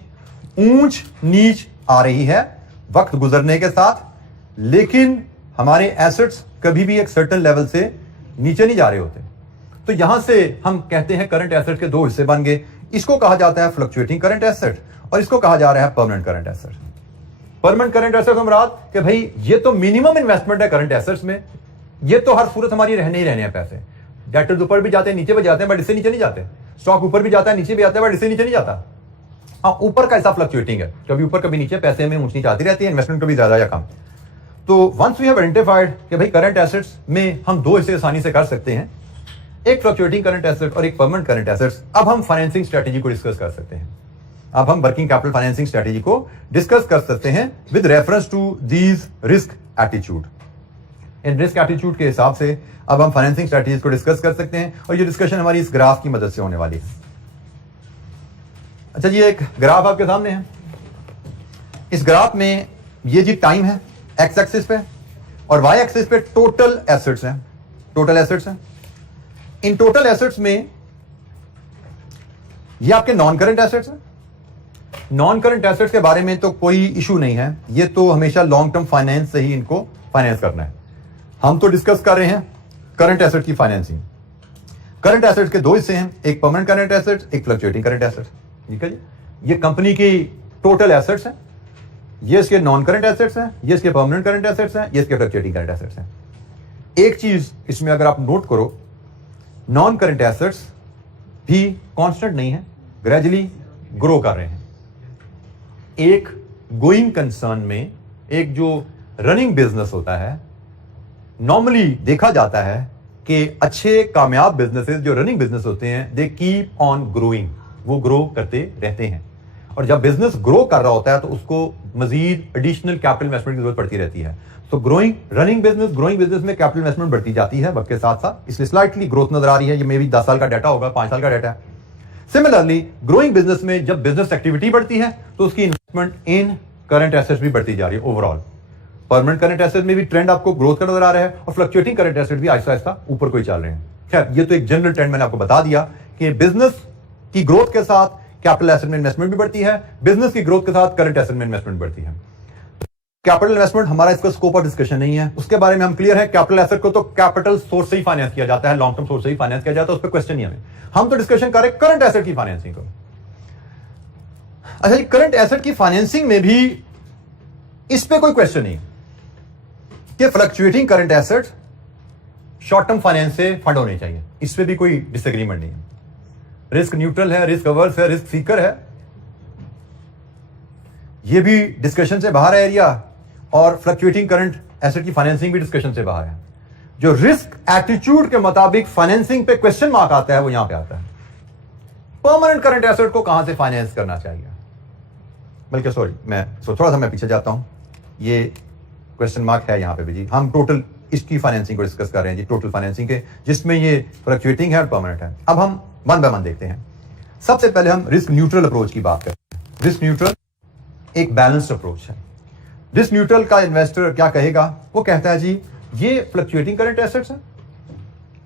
ऊंच नीच आ रही है वक्त गुजरने के साथ, लेकिन हमारे एसेट्स कभी भी एक सर्टेन लेवल से नीचे नहीं जा रहे होते। तो यहां से हम कहते हैं करंट एसेट के दो हिस्से बन गए। इसको कहा जाता है फ्लक्चुएटिंग करंट एसेट और इसको कहा जा रहा है permanent current asset. Permanent current asset हमराद कि भाई ये तो मिनिमम इन्वेस्टमेंट है करंट एसेट्स में, ये तो हर सूरत हमारी रहने ही रहने हैं पैसे। डेटर्स ऊपर भी जाते हैं नीचे भी जाते हैं, बट इससे नीचे नहीं जाते। स्टॉक ऊपर भी जाता है नीचे भी आता है, बट इससे नीचे नहीं जाता। हाँ, ऊपर का ऐसा फ्लक्चुएटिंग है, कभी ऊपर कभी नीचे, पैसे में ऊंच नीच आती रहती है, इन्वेस्टमेंट कभी ज्यादा या कम। तो वंस वी हैव आइडेंटिफाइड कि भाई करंट एसेट्स में हम दो हिस्से आसानी से कर सकते हैं, एक फ्लक्चुएटिंग करंट एसेट और एक परमानेंट करंट एसेट्स। अब हम फाइनेंसिंग स्ट्रेटेजी को डिस्कस कर सकते हैं। अब हम वर्किंग कैपिटल फाइनेंसिंग स्ट्रेटेजी को डिस्कस कर सकते हैं with reference to these risk attitude. इन रिस्क एटीट्यूड के हिसाब से अब हम फाइनेंसिंग स्ट्रेटेजीज को डिस्कस कर सकते हैं और ये डिस्कशन हमारी इस ग्राफ की मदद से होने वाली है। अच्छा जी, एक ग्राफ आपके सामने है। इस ग्राफ में ये जी टाइम है एक्स एक्सिस पे और वाई एक्सिस पे टोटल एसेट्स हैं। टोटल एसेट्स हैं। इन टोटल एसेट्स में ये आपके नॉन करंट एसेट्स हैं। नॉन करंट एसेट्स के बारे में तो कोई इशू नहीं है, ये तो हमेशा लॉन्ग टर्म फाइनेंस से ही इनको फाइनेंस करना है। हम तो डिस्कस कर रहे हैं करंट एसेट की फाइनेंसिंग। करंट एसेट्स के दो हिस्से हैं, एक परमानेंट करंट एसेट, एक फ्लक्चुएटिंग करंट एसेट। ठीक है जी, ये कंपनी की टोटल एसेट्स हैं, ये इसके नॉन करंट एसेट्स हैं, ये इसके परमानेंट करंट एसेट्स हैं, ये इसके फ्लक्चुएटिंग करंट एसेट्स हैं। एक चीज इसमें अगर आप नोट करो, नॉन करंट एसेट्स भी कांस्टेंट नहीं है, ग्रेजुअली ग्रो कर रहे हैं। एक गोइंग कंसर्न में एक जो रनिंग बिजनेस होता है, नॉर्मली देखा जाता है कि अच्छे कामयाब बिजनेसेस जो रनिंग बिजनेस होते हैं, दे कीप ऑन ग्रोइंग, वो ग्रो करते रहते हैं। और जब बिजनेस ग्रो कर रहा होता है तो उसको मजीद एडिशनल कैपिटल इन्वेस्टमेंट की जरूरत पड़ती रहती है। तो ग्रोइंग बिजनेस में कैपिटल इन्वेस्टमेंट बढ़ती जाती है वक्त के साथ साथ, इसलिए स्लाइटली ग्रोथ नजर आ रही है। ये मे बी 10 साल का डाटा होगा, 5 साल का डाटा है। सिमिलरली ग्रोइंग बिजनेस में जब बिजनेस एक्टिविटी बढ़ती है तो उसकी इन्वेस्टमेंट इन करंट एसेट्स भी बढ़ती जा रही है। ओवरऑल परमानेंट करंट एसेट में भी ट्रेंड आपको ग्रोथ का नजर आ रहा है और फ्लक्चुएटिंग करंट एसेट भी आहिस्ता आहिस्ता ऊपर को ही चल रहे हैं। खैर, ये तो एक जनरल ट्रेंड मैंने आपको बता दिया कि बिजनेस की ग्रोथ के साथ कैपिटल एसेट में इन्वेस्टमेंट भी बढ़ती है, बिजनेस की ग्रोथ के साथ करंट एसेट में इन्वेस्टमेंट बढ़ती है। कैपिटल इन्वेस्टमेंट हमारा इसका स्कोप ऑफ डिस्कशन नहीं है, उसके बारे में हम क्लियर है। कैपिटल एसेट को तो कैपिटल सोर्स से ही फाइनेंस किया जाता है, लॉन्ग टर्म सोर्स से ही फाइनेंस किया जाता है, उस पर क्वेश्चन नहीं है। हम तो डिस्कशन कर रहे हैं करंट एसेट की फाइनेंसिंग को। अच्छा, करंट एसेट की फाइनेंसिंग में भी इस पे कोई क्वेश्चन नहीं कि fluctuating current asset short term finance से फंड होने चाहिए, इस पे भी कोई डिसएग्रीमेंट नहीं है। रिस्क न्यूट्रल है, रिस्क अवर्स है, रिस्क सीकर है, ये भी डिस्कशन से बाहर है एरिया। और फ्लक्चुएटिंग करंट एसेट की फाइनेंसिंग भी डिस्कशन से बाहर है। जो रिस्क एटीट्यूड के मुताबिक फाइनेंसिंग पे क्वेश्चन मार्क आता है वो यहां पे आता है। परमानेंट करंट एसेट को कहां से फाइनेंस करना चाहिए, बल्कि सॉरी मैं थोड़ा सा मैं पीछे जाता हूं, ये क्वेश्चन मार्क है यहां पे भी जी। हम टोटल इसकी फाइनेंसिंग को डिस्कस कर रहे हैं जी, टोटल फाइनेंसिंग के, जिसमें ये फ्लक्चुएटिंग है और परमानेंट है। अब हम वन बाय वन देखते हैं। सबसे पहले हम रिस्क न्यूट्रल अप्रोच की बात करते हैं। रिस्क न्यूट्रल एक बैलेंस्ड अप्रोच है। रिस्क न्यूट्रल का इन्वेस्टर क्या कहेगा, वो कहता है जी ये फ्लक्चुएटिंग करंट एसेट्स हैं,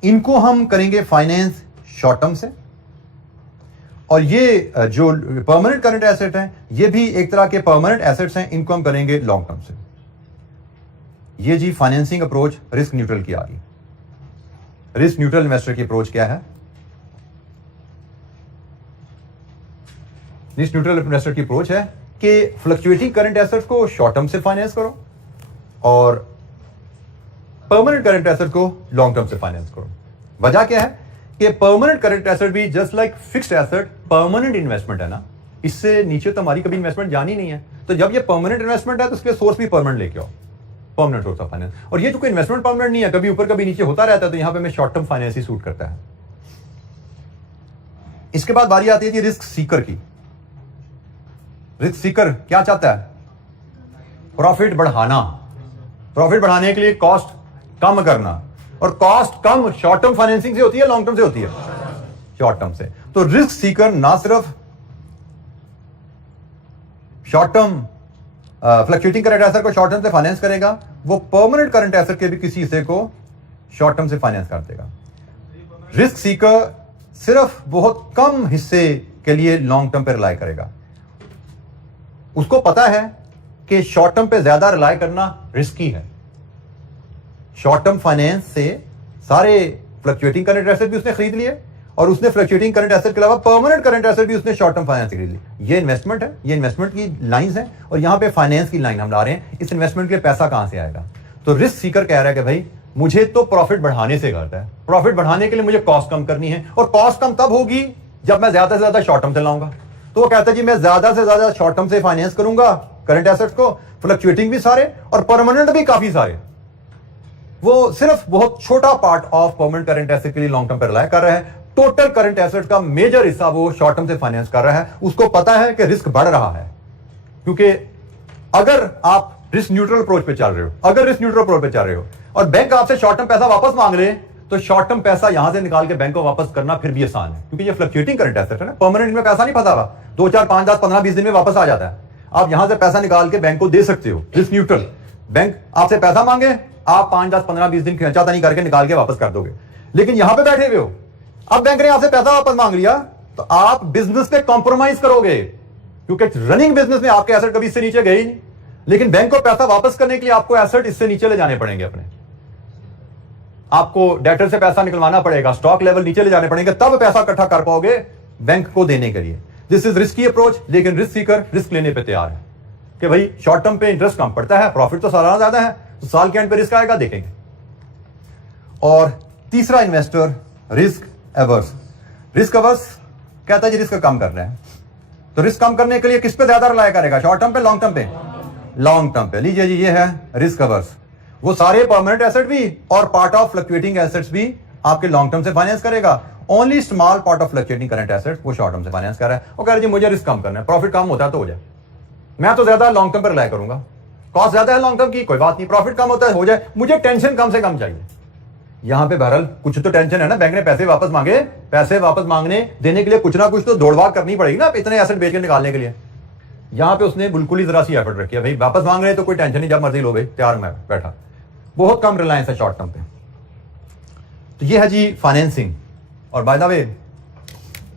इनको हम करेंगे फाइनेंस शॉर्ट टर्म से और ये जो परमानेंट करंट एसेट हैं, ये भी एक तरह के परमानेंट एसेट्स हैं, इनको हम करेंगे लॉन्ग टर्म से। ये जी फाइनेंसिंग अप्रोच रिस्क न्यूट्रल की आ गई। रिस्क न्यूट्रल इन्वेस्टर की अप्रोच क्या है? रिस्क न्यूट्रल इन्वेस्टर की अप्रोच है कि फ्लक्चुएटिंग करंट एसेट्स को शॉर्ट टर्म से फाइनेंस करो और परमानेंट करंट एसेट को लॉन्ग टर्म से फाइनेंस करो। वजह क्या है कि परमानेंट करंट एसेट भी just like fixed asset permanent investment है ना, इससे नीचे तो हमारी कभी इन्वेस्टमेंट जानी नहीं है। तो जब ये परमानेंट इन्वेस्टमेंट है तो उसके सोर्स भी परमानेंट लेके आओ, परमानेंट सोर्स ऑफ फाइनेंस। और ये जो कोई इन्वेस्टमेंट परमानेंट नहीं है, कभी ऊपर कभी नीचे होता रहता है, तो यहां पे हमें शॉर्ट टर्म फाइनेंस ही सूट करता है। इसके बाद बारी आती है रिस्क सीकर की। रिस्क सीकर क्या चाहता है? प्रॉफिट बढ़ाना। प्रॉफिट बढ़ाने के लिए कॉस्ट कम करना, और कॉस्ट कम शॉर्ट टर्म फाइनेंसिंग से होती है, लॉन्ग टर्म से होती है? शॉर्ट टर्म से। तो रिस्क सीकर ना सिर्फ short term fluctuating current asset को शॉर्ट टर्म से फाइनेंस करेगा, वो परमानेंट करंट एसेट के भी किसी हिस्से को शॉर्ट टर्म से फाइनेंस कर देगा। रिस्क सीकर सिर्फ बहुत कम हिस्से के लिए लॉन्ग टर्म पे रिलाई करेगा। उसको पता है कि शॉर्ट टर्म पे ज्यादा रिलाई करना रिस्की है। शॉर्ट टर्म फाइनेंस से सारे फ्लक्चुएटिंग करंट एसेट भी उसने खरीद लिए, और उसने फ्लक्चुएटिंग करंट एसेट के अलावा परमानेंट करंट एसेट भी उसने शॉर्ट टर्म फाइनेंस खरीद ली। ये इन्वेस्टमेंट है, ये इन्वेस्टमेंट की लाइंस हैं, और यहां पे फाइनेंस की लाइन हम ला रहे हैं। इस इन्वेस्टमेंट के लिए पैसा कहां से आएगा? तो रिस्क सीकर कह रहा है कि भाई मुझे तो प्रॉफिट बढ़ाने से करता है, प्रॉफिट बढ़ाने के लिए मुझे कॉस्ट कम करनी है, और कॉस्ट कम तब होगी जब मैं ज्यादा से ज्यादा शॉर्ट टर्म से लाऊंगा। तो वो कहता है जी मैं ज्यादा से ज्यादा शॉर्ट टर्म से फाइनेंस करूंगा करंट एसेट्स को, फ्लक्चुएटिंग भी सारे और परमानेंट भी काफी सारे। वो सिर्फ बहुत छोटा part of permanent current asset के लिए लॉन्ग टर्म पर रिलाय कर रहा है। टोटल करंट एसेट का मेजर हिस्सा वो शॉर्ट टर्म से फाइनेंस कर रहा है। उसको पता है कि रिस्क बढ़ रहा है, क्योंकि अगर आप रिस्क न्यूट्रल अप्रोच पे चल रहे हो, और बैंक आपसे शॉर्ट टर्म पैसा वापस मांग रहे, तो शॉर्ट टर्म पैसा यहां से निकाल के बैंक को वापस करना फिर भी आसान है, क्योंकि ये फ्लक्चुएटिंग करंट एसेट है ना, परमानेंट में पैसा नहीं फंसा हुआ, 2, 4, 5, 10, 15, 20 दिन में वापस आ जाता है। आप यहां से पैसा निकाल के बैंक को दे सकते हो। रिस्क न्यूट्रल, बैंक आपसे पैसा मांगे, आप 5, 10, 15, 20 दिन खर्चातानी करके निकाल के वापस कर दोगे। लेकिन यहां पे बैठे हुए हो, अब बैंक ने आपसे पैसा वापस मांग लिया, तो आप बिजनेस पे कॉम्प्रोमाइज करोगे, क्योंकि रनिंग बिजनेस में आपके एसेट कभी इससे नीचे गए ही नहीं। लेकिन बैंक को पैसा वापस करने के लिए आपको एसेट इससे नीचे ले जाने पड़ेंगे अपने, आपको डेटर से पैसा निकलवाना पड़ेगा, स्टॉक लेवल नीचे ले जाने पड़ेंगे, तब पैसा इकट्ठा कर पाओगे बैंक को देने के लिए। दिस इज रिस्की अप्रोच, लेकिन रिस्क सीकर रिस्क लेने पे तैयार है कि भाई शॉर्ट टर्म पे इंटरेस्ट कम पड़ता है, प्रॉफिट तो सालाना ज्यादा है, तो साल के एंड पे रिस्क आएगा, देखेंगे। और तीसरा investor risk averse. Risk averse कहता है जी रिस्क कम कर रहे हैं, तो रिस्क कम करने के लिए किस पे ज्यादा रिलाय करेगा? शॉर्ट टर्म पे, लॉन्ग टर्म पे? लॉन्ग टर्म पे। लीजिए जी, ये है रिस्क एवर्स। वो सारे परमानेंट एसेट भी और पार्ट ऑफ फ्लक्चुएटिंग एसेट्स भी आपके लॉन्ग टर्म से फाइनेंस करेगा। Only small part of fluctuating current assets वो शॉर्ट टर्म से फाइनेंस कर रहा है। वो कह रहे जी मुझे रिस्क कम करना है, प्रॉफिट कम होता है तो हो जाए, मैं तो ज्यादा लॉन्ग टर्म पर रिलाय करूंगा, कॉस्ट ज्यादा है लॉन्ग टर्म की, कोई बात नहीं, प्रॉफिट कम होता है हो जाए, मुझे टेंशन कम से कम चाहिए। यहां पे बहरहाल कुछ तो टेंशन है ना, बैंक ने पैसे वापस मांगे, पैसे वापस मांगने देने के लिए कुछ ना कुछ तो दौड़भाग करनी पड़ेगी ना इतने एसेट बेच के निकालने के लिए। यहां पे उसने बिल्कुल ही जरा सी एफर्ट रखी है, भाई वापस मांग रहे तो कोई टेंशन नहीं, जब मर्जी लो भाई, तैयार मैं बैठा। बहुत कम रिलायंस है शॉर्ट टर्म पे। तो ये है जी फाइनेंसिंग। और बाय द वे,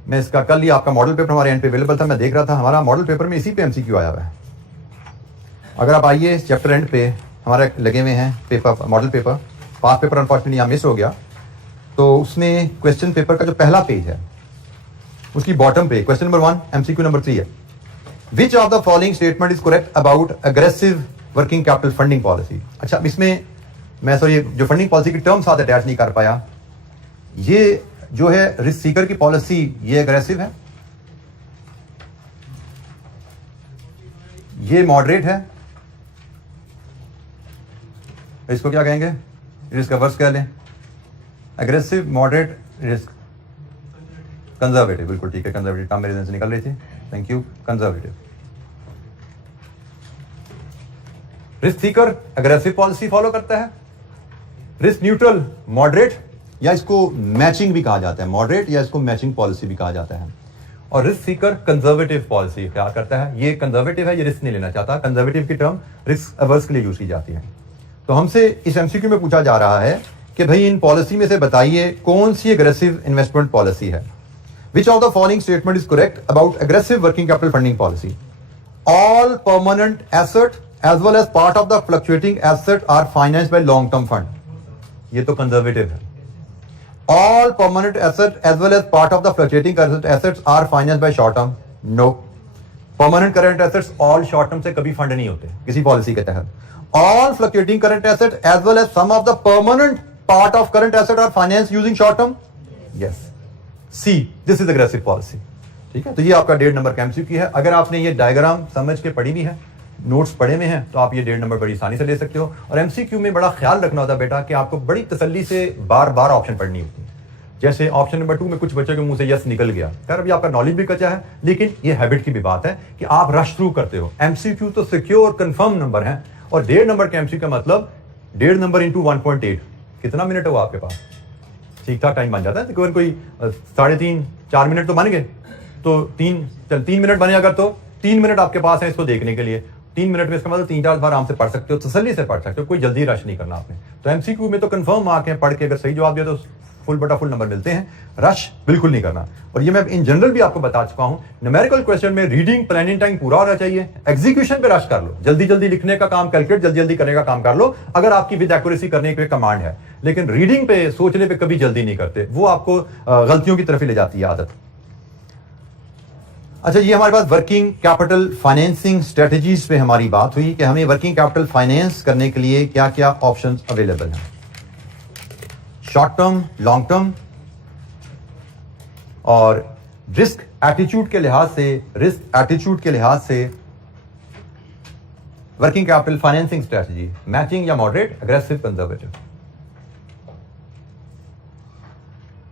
मैं इसका कल ही आपका मॉडल पेपर हमारे एंड पे अवेलेबल था, मैं देख रहा था, हमारा मॉडल पेपर में इसी पे एमसीक्यू आया हुआ है। अगर आप आइए चैप्टर एंड पे हमारे लगे हुए हैं पेपर, मॉडल पेपर, पास पेपर अनफॉर्चुनेटली यहाँ मिस हो गया, तो उसमें क्वेश्चन पेपर का जो पहला पेज है उसकी बॉटम पे क्वेश्चन नंबर 1 एमसीक्यू नंबर 3 है, which of the following statement is correct about aggressive working capital funding policy. अच्छा, इसमें मैं सॉरी जो फंडिंग पॉलिसी की टर्म साथ अटैच नहीं कर पाया। ये जो है रिस्क सीकर की पॉलिसी ये अग्रेसिव है, ये मॉडरेट है, इसको क्या कहेंगे? रिस्क अवर्स कह लें, एग्रेसिव, मॉडरेट, रिस्क कंजर्वेटिव। बिल्कुल ठीक है, कंजर्वेटिव टर्म मेरे जहन से निकल रही थी, thank you. Conservative. Risk Sikar aggressive policy follow करता है, रिस्क न्यूट्रल मॉडरेट, या इसको मैचिंग भी कहा जाता है, मॉडरेट या इसको मैचिंग पॉलिसी भी कहा जाता है। और रिस्क सीकर कंजर्वेटिव पॉलिसी क्या करता है? ये कंजर्वेटिव है, ये रिस्क नहीं लेना चाहता। कंजर्वेटिव की टर्म रिस्क अवर्स के लिए यूज की जाती है। तो हमसे इस एमसीक्यू में पूछा जा रहा है कि भाई इन पॉलिसी में से बताइए कौन सी एग्रेसिव इन्वेस्टमेंट पॉलिसी है। Which of the following statement is correct about aggressive working capital funding policy? All permanent asset as well as part of the fluctuating asset are financed by long-term fund. ये तो conservative है. All permanent asset as well as part of the fluctuating assets are financed by short-term. No. Permanent current assets all short-term से कभी fund नहीं होते किसी policy के तहत. All fluctuating current assets as well as some of the permanent part of current asset are financed using short-term. Yes. C. This is aggressive policy. ठीक है, तो ये आपका 1.5 नंबर का MCQ है. अगर आपने ये डायग्राम समझ के पढ़ी भी है, नोट्स पढ़े में हैं, तो आप ये 1.5 नंबर बड़ी आसानी से ले सकते हो. और MCQ में बड़ा ख्याल रखना होता है बेटा कि आपको बड़ी तसल्ली से बार बार ऑप्शन पढ़नी होती है. जैसे ऑप्शन नंबर 2 में कुछ बच्चों के मुंह से यस निकल गया, यार अभी आपका नॉलेज भी कच्चा है, लेकिन ये हैबिट की भी बात है कि आप रश थ्रू करते हो. MCQ तो सिक्योर कंफर्म नंबर है, और 1.5 नंबर के MCQ का मतलब 1.5 नंबर इंटू 1.8. कितना मिनट हुआ आपके पास? ठीक ठाक टाइम बन जाता है. तो कोई 3.5-4 मिनट तो बन गए, तो 3 मिनट बने अगर, तो 3 मिनट आपके पास है इसको देखने के लिए. 3 मिनट में इसका मतलब 3-4 बार आराम से पढ़ सकते हो, तसल्ली से पढ़ सकते हो, कोई जल्दी रश नहीं करना आपने. तो MCQ में तो कंफर्म मार्क है, पढ़ के अगर सही जवाब दिया तो फुल बटा फुल नंबर मिलते हैं. रश बिल्कुल नहीं करना. और ये मैं इन जनरल भी आपको बता चुका हूं, न्यूमेरिकल क्वेश्चन में रीडिंग प्लानिंग टाइम पूरा होना चाहिए. एग्जीक्यूशन पे रश कर लो, जल्दी जल्दी लिखने का काम, कैलकुलेट जल्दी जल्दी करने का काम कर लो अगर आपकी विद एक्यूरेसी करने के कमांड है. लेकिन रीडिंग पे, सोचने पे कभी जल्दी नहीं करते, वो आपको गलतियों की तरफ ही ले जाती है आदत. अच्छा, ये हमारे पास वर्किंग कैपिटल फाइनेंसिंग स्ट्रेटजीज पे हमारी बात हुई कि हमें वर्किंग कैपिटल फाइनेंस करने के लिए क्या क्या ऑप्शंस अवेलेबल हैं. शॉर्ट टर्म, लॉन्ग टर्म, और रिस्क एटीट्यूड के लिहाज से working capital financing strategy matching या मॉडरेट, एग्रेसिव, कंजर्वेटिव.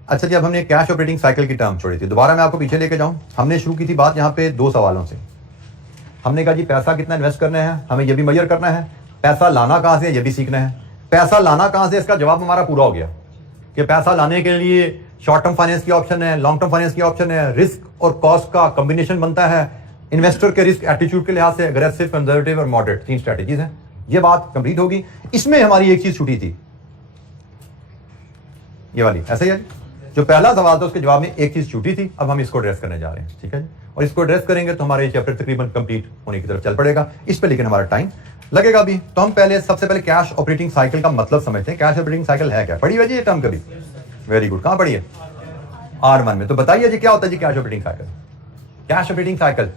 अच्छा जी, अब हमने कैश ऑपरेटिंग साइकिल की टर्म छोड़ी थी. दोबारा मैं आपको पीछे लेके जाऊं. हमने शुरू की थी बात यहां पे 2 सवालों से. हमने कहा जी पैसा कितना इन्वेस्ट करना है, हमें यह भी मेजर करना है. पैसा लाना कहां से, यह भी सीखना है. पैसा लाना कहां से, इसका जवाब हमारा पूरा हो गया कि पैसा लाने के लिए शॉर्ट टर्म फाइनेंस की ऑप्शन है, लॉन्ग टर्म फाइनेंस की ऑप्शन है. रिस्क और कॉस्ट का कॉम्बिनेशन बनता है. इन्वेस्टर के रिस्क एटीट्यूड के लिहाज से एग्रेसिव, कंजर्वेटिव और मॉडरेट 3 स्ट्रेटजीज हैं. ये बात कंप्लीट होगी. इसमें हमारी एक चीज छूटी थी, ये वाली. ऐसा ही है, जो पहला सवाल था उसके जवाब में एक चीज छूटी थी. अब हम इसको एड्रेस करने जा रहे हैं. ठीक है जी, और इसको एड्रेस करेंगे तो हमारे चैप्टर तकरीबन कंप्लीट होने की तरफ चल पड़ेगा. इस पे लेकिन हमारा टाइम लगेगा भी. तो हम सबसे पहले कैश ऑपरेटिंग साइकिल का मतलब समझते हैं. कैश ऑपरेटिंग साइकिल है क्या? पढ़ी है जी ये टर्म कभी? Very good. कहां पढ़ी है? R1 में. तो बताइए जी क्या होता है जी cash operating cycle? Cash operating cycle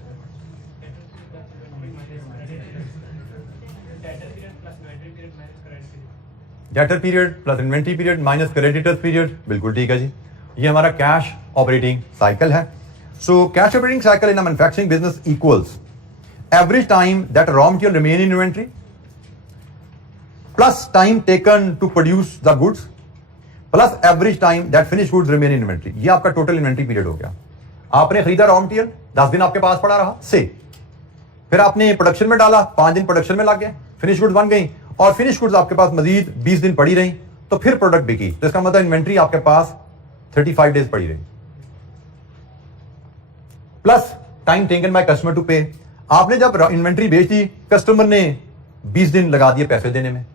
debtor period plus inventory period minus creditors period. बिल्कुल ठीक है जी, ये हमारा कैश ऑपरेटिंग साइकिल है. So cash operating cycle in a manufacturing business equals average time that raw material remain in inventory plus time taken to produce the goods plus average time that finish goods remain in inventory. ये आपका total inventory period हो गया. आपने खरीदा raw material, 10 दिन आपके पास पड़ा रहा से, फिर आपने प्रोडक्शन में डाला, 5 दिन प्रोडक्शन में लग गए, फिनिश गुड्स बन गई, और फिनिश गुड्स आपके पास मजीद 20 दिन पड़ी रही, तो फिर प्रोडक्ट बिकी. तो इसका मतलब इन्वेंट्री आपके पास 35 डेज पड़ी रही, plus time taken by customer to pay. आपने जब इन्वेंट्री बेच दी, कस्टमर ने 20 दिन लगा दिए पैसे देने में,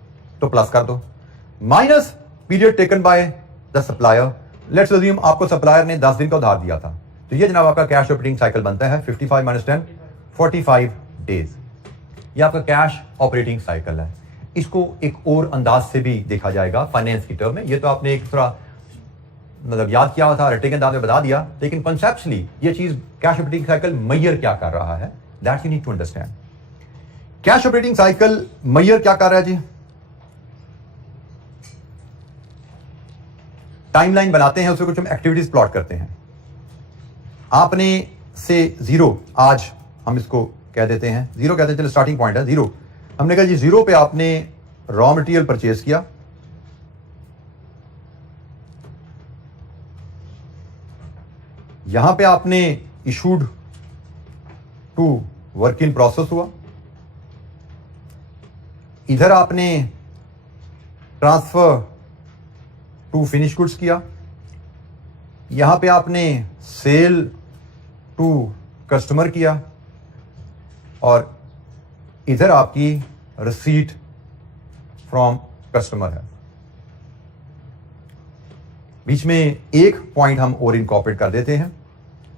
तो प्लस कर दो, minus period taken by the supplier. Let's assume आपको सप्लायर ने 10 दिन का उधार दिया था, तो ये जनाब आपका कैश ऑपरेटिंग साइकिल बनता है 55 - 10 45 डेज. ये आपका कैश ऑपरेटिंग साइकिल है. इसको एक और अंदाज से भी देखा जाएगा फाइनेंस की टर्म में. ये तो आपने एक थोड़ा मतलब याद किया हुआ था, रट्टे के अंदाज में बता दिया, लेकिन कॉन्सेप्चुअली ये चीज कैश ऑपरेटिंग साइकिल मैयर क्या कर रहा है, that you need to understand. Cash operating cycle मैयर क्या कर रहा है जी? टाइमलाइन बनाते हैं, उसमें कुछ हम एक्टिविटीज प्लॉट करते हैं. आपने से 0, आज हम इसको कह देते हैं 0, कहते हैं, चलो स्टार्टिंग पॉइंट है 0. हमने कहा जी 0 पे आपने रॉ मटेरियल परचेज किया, यहां पे आपने issued to work in process हुआ, इधर आपने ट्रांसफर टू फिनिश गुड्स किया, यहां पे आपने सेल टू कस्टमर किया, और इधर आपकी रिसीट फ्रॉम कस्टमर है. बीच में एक पॉइंट हम और इनकॉर्पोरेट कर देते हैं.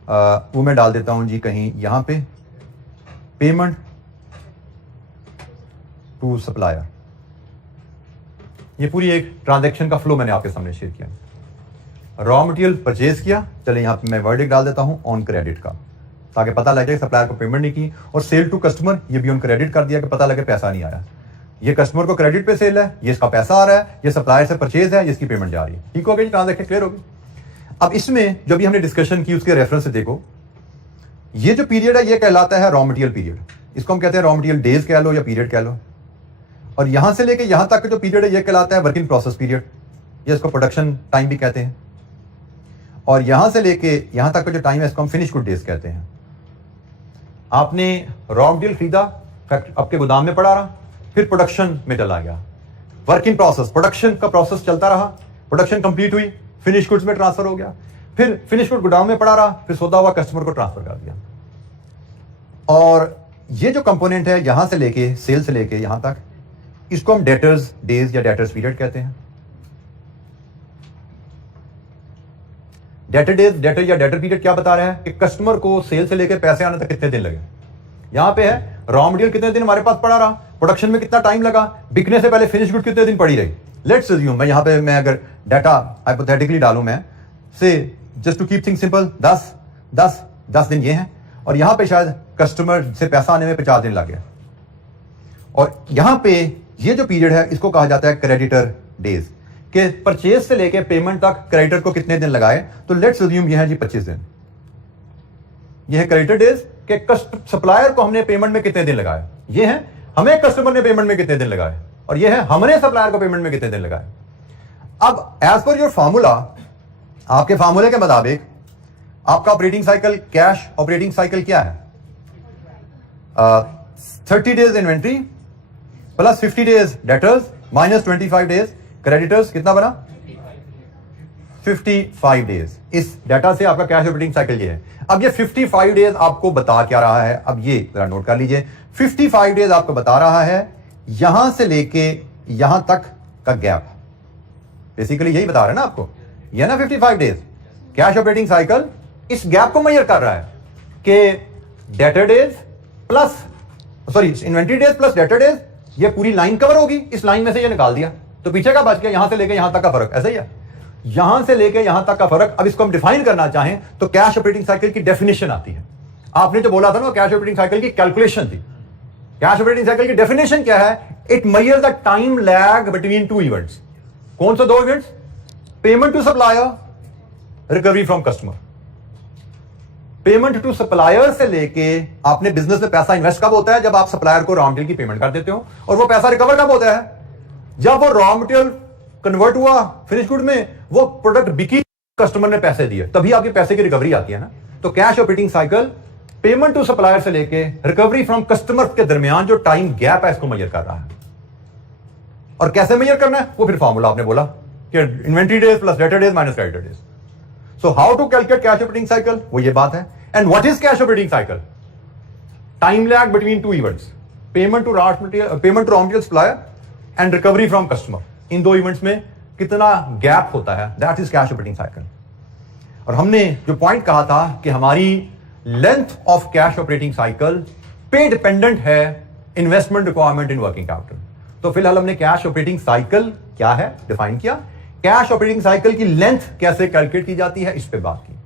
वो मैं डाल देता हूं जी कहीं यहां पे, पेमेंट टू सप्लायर। ये पूरी एक ट्रांजैक्शन का फ्लो मैंने आपके सामने शेयर किया। रॉ मटेरियल परचेज किया, चले यहां पे मैं वर्डिक्ट डाल देता हूं ऑन क्रेडिट का, ताकि पता लग जाए सप्लायर को पेमेंट नहीं की। और सेल टू कस्टमर, ये भी ऑन क्रेडिट कर दिया कि पता लगे पैसा नहीं आया। ये कस्टमर को क्रेडिट पे सेल है, ये इसका पैसा आ रहा है, ये सप्लायर से परचेज है, इसकी पेमेंट जा रही है। ठीक हो गई, ट्रांजैक्शन क्लियर होगी। अब इसमें जो भी हमने डिस्कशन की उसके रेफरेंस से देखो, ये जो पीरियड है ये कहलाता है रॉ मटेरियल पीरियड। इसको हम कहते हैं रॉ मटेरियल डेज कह लो या पीरियड कह लो। और यहां से लेके यहां तक जो पीरियड है ये कहलाता है वर्क इन प्रोसेस पीरियड, ये इसको प्रोडक्शन टाइम भी कहते हैं। और यहां से लेके यहां तक का जो टाइम है इसको हम फिनिश गुड डेज कहते हैं। आपने रॉ मटेरियल खरीदा, आपके गोदाम में पड़ा रहा, फिर प्रोडक्शन में चला गया, वर्क इन प्रोसेस, प्रोडक्शन का प्रोसेस चलता रहा, प्रोडक्शन कंप्लीट हुई, फिनिश गुड्स में ट्रांसफर हो गया, फिर फिनिश गुड गोदाम में पड़ा रहा, फिर सौदा हुआ, कस्टमर को ट्रांसफर कर दिया। और ये जो कंपोनेंट है यहां से लेके सेल से लेके यहां तक, इसको हम डेटर्स डेज या डेटर्स पीरियड कहते हैं। डेटर डेज, डेटर या डेटर पीरियड क्या बता रहा है कि कस्टमर को सेल से लेके पैसे आने तक कितने दिन लगे। यहां पे है रॉ मटेरियल कितने दिन हमारे पास पड़ा रहा, प्रोडक्शन में कितना टाइम लगा, बिकने से पहले फिनिश गुड कितने दिन पड़ी रही। लेट्स अज्यूम मैं यहां पे मैं अगर डाटा हाइपोथेटिकली डालूं, मैं से just to keep things simple, 10 दिन ये हैं, और यहां पे शायद कस्टमर से पैसा आने में 50 दिन लग गया। और यहां पे ये जो पीरियड है इसको कहा जाता है क्रेडिटर डेज, कि परचेज से लेके पेमेंट तक क्रेडिटर को कितने दिन लगाए। तो लेट्स अज्यूम ये है जी 25 दिन। ये है क्रेडिटर डेज के सप्लायर को हमने पेमेंट में कितने दिन लगाए, ये है हमें कस्टमर ने पेमेंट में कितने दिन लगाए, और ये है हमने सप्लायर को पेमेंट में कितने दिन लगाए। अब एज पर योर फार्मूला, आपके फार्मूले के मुताबिक आपका operating cycle, cash operating cycle क्या है, 30 days inventory plus 50 days debtors minus 25 days creditors, कितना बना 55 डेज। इस डाटा से आपका कैश ऑपरेटिंग साइकिल ये है। अब ये 55 डेज आपको बता क्या रहा है, अब ये जरा नोट कर लीजिए। 55 डेज आपको बता रहा है यहां से लेके यहां तक का गैप, बेसिकली यही बता रहा है ना आपको, ये ना 55 डेज कैश ऑपरेटिंग साइकिल इस गैप को मेजर कर रहा है कि debtor days plus inventory days plus debtor days, ये पूरी लाइन कवर होगी, इस लाइन में से ये निकाल दिया तो पीछे का बच गया, यहां से लेके यहां तक का फर्क, ऐसा ही है, यहां से लेके यहां तक का फर्क। अब इसको हम डिफाइन करना चाहें तो कैश ऑपरेटिंग साइकिल की डेफिनेशन आती है। आपने जो बोला था ना कैश ऑपरेटिंग साइकिल की कैलकुलेशन थी। कैश ऑपरेटिंग साइकिल की डेफिनेशन क्या है, it measures the time lag between two events. कौन सा दो events, payment to supplier, recovery from customer. Payment to supplier से लेके आपने बिजनेस में पैसा इन्वेस्ट कब होता है, जब आप सप्लायर को रॉ मटेरियल की पेमेंट कर देते हो, और वो पैसा रिकवर कब होता है, जब वो रॉ मटेरियल कन्वर्ट हुआ फिनिश गुड में, वो प्रोडक्ट बिकी, कस्टमर ने पैसे दिए, तभी आपके पैसे की रिकवरी आती है ना। तो cash operating cycle payment to supplier से लेके रिकवरी फ्रॉम कस्टमर के दरमियान जो टाइम गैप है इसको मेजर कर रहा है। और कैसे मेजर करना है, वो फिर फॉर्मूला आपने बोला कि inventory days plus debtor days minus creditor days. So how to calculate cash operating cycle, वो ये बात है। And what is cash operating cycle, time lag between two events, payment to raw material supplier and recovery from customer. इन दो events में कितना gap होता है, that is cash operating cycle. और हमने जो पॉइंट कहा था कि हमारी length of cash operating cycle पे डिपेंडेंट है investment requirement in working capital. तो फिलहाल हमने कैश ऑपरेटिंग साइकिल क्या है डिफाइन किया, कैश ऑपरेटिंग साइकिल की लेंथ कैसे कैलकुलेट की जाती है इस पे बात की।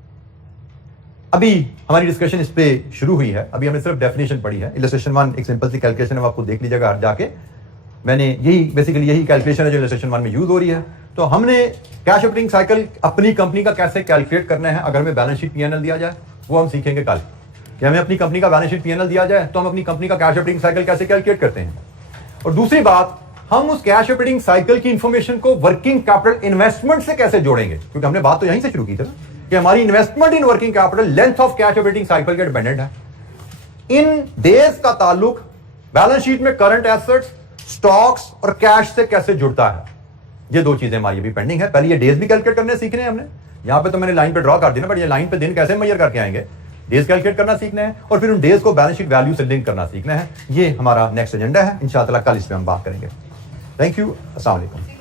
अभी हमारी डिस्कशन इस पे शुरू हुई है, अभी हमने सिर्फ डेफिनेशन पढ़ी है। इलस्ट्रेशन 1 एक सिंपल सी कैलकुलेशन है, आपको देख लीजिएगा जाके। मैंने यही बेसिकली यही कैलकुलेशन है जो इलस्ट्रेशन 1 में यूज हो रही है। तो हमने कैश ऑपरेटिंग साइकिल अपनी कंपनी का कैसे कैलकुलेट करना है, अगर हमें बैलेंस शीट पीएनएल दिया जाए वो हम सीखेंगे कल, कि हमें अपनी कंपनी का बैलेंस शीट पीएनएल दिया जाए तो हम अपनी कंपनी का कैश ऑपरेटिंग साइकिल कैसे कैलकुलेट करते हैं। और दूसरी बात, हम उस कैश ऑपरेटिंग साइकिल की इंफॉर्मेशन को वर्किंग कैपिटल इन्वेस्टमेंट से कैसे जोड़ेंगे, क्योंकि हमने बात तो यहीं से शुरू की थी ना कि हमारी investment in working capital length of cash operating cycle के डिपेंडेंट है। इन डेज का ताल्लुक बैलेंस शीट में करंट एसेट्स, स्टॉक्स और कैश से कैसे जुड़ता है, ये दो चीजें हमारी भी पेंडिंग है। पहले ये डेज भी कैलकुलेट करने सीखने हैं हमने, यहां पे तो मैंने लाइन पे ड्रॉ कर दिया, बट ये लाइन पे दिन कैसे मेजर करके आएंगे, डेज कैलकुलेट करना सीखना है, और फिर उन डेज को बैलेंस शीट वैल्यू से लिंक करना सीखना है। ये हमारा नेक्स्ट एजेंडा है, इंशाअल्लाह कल इस पे हम बात करेंगे। थैंक यू, अस्सलाम वालेकुम।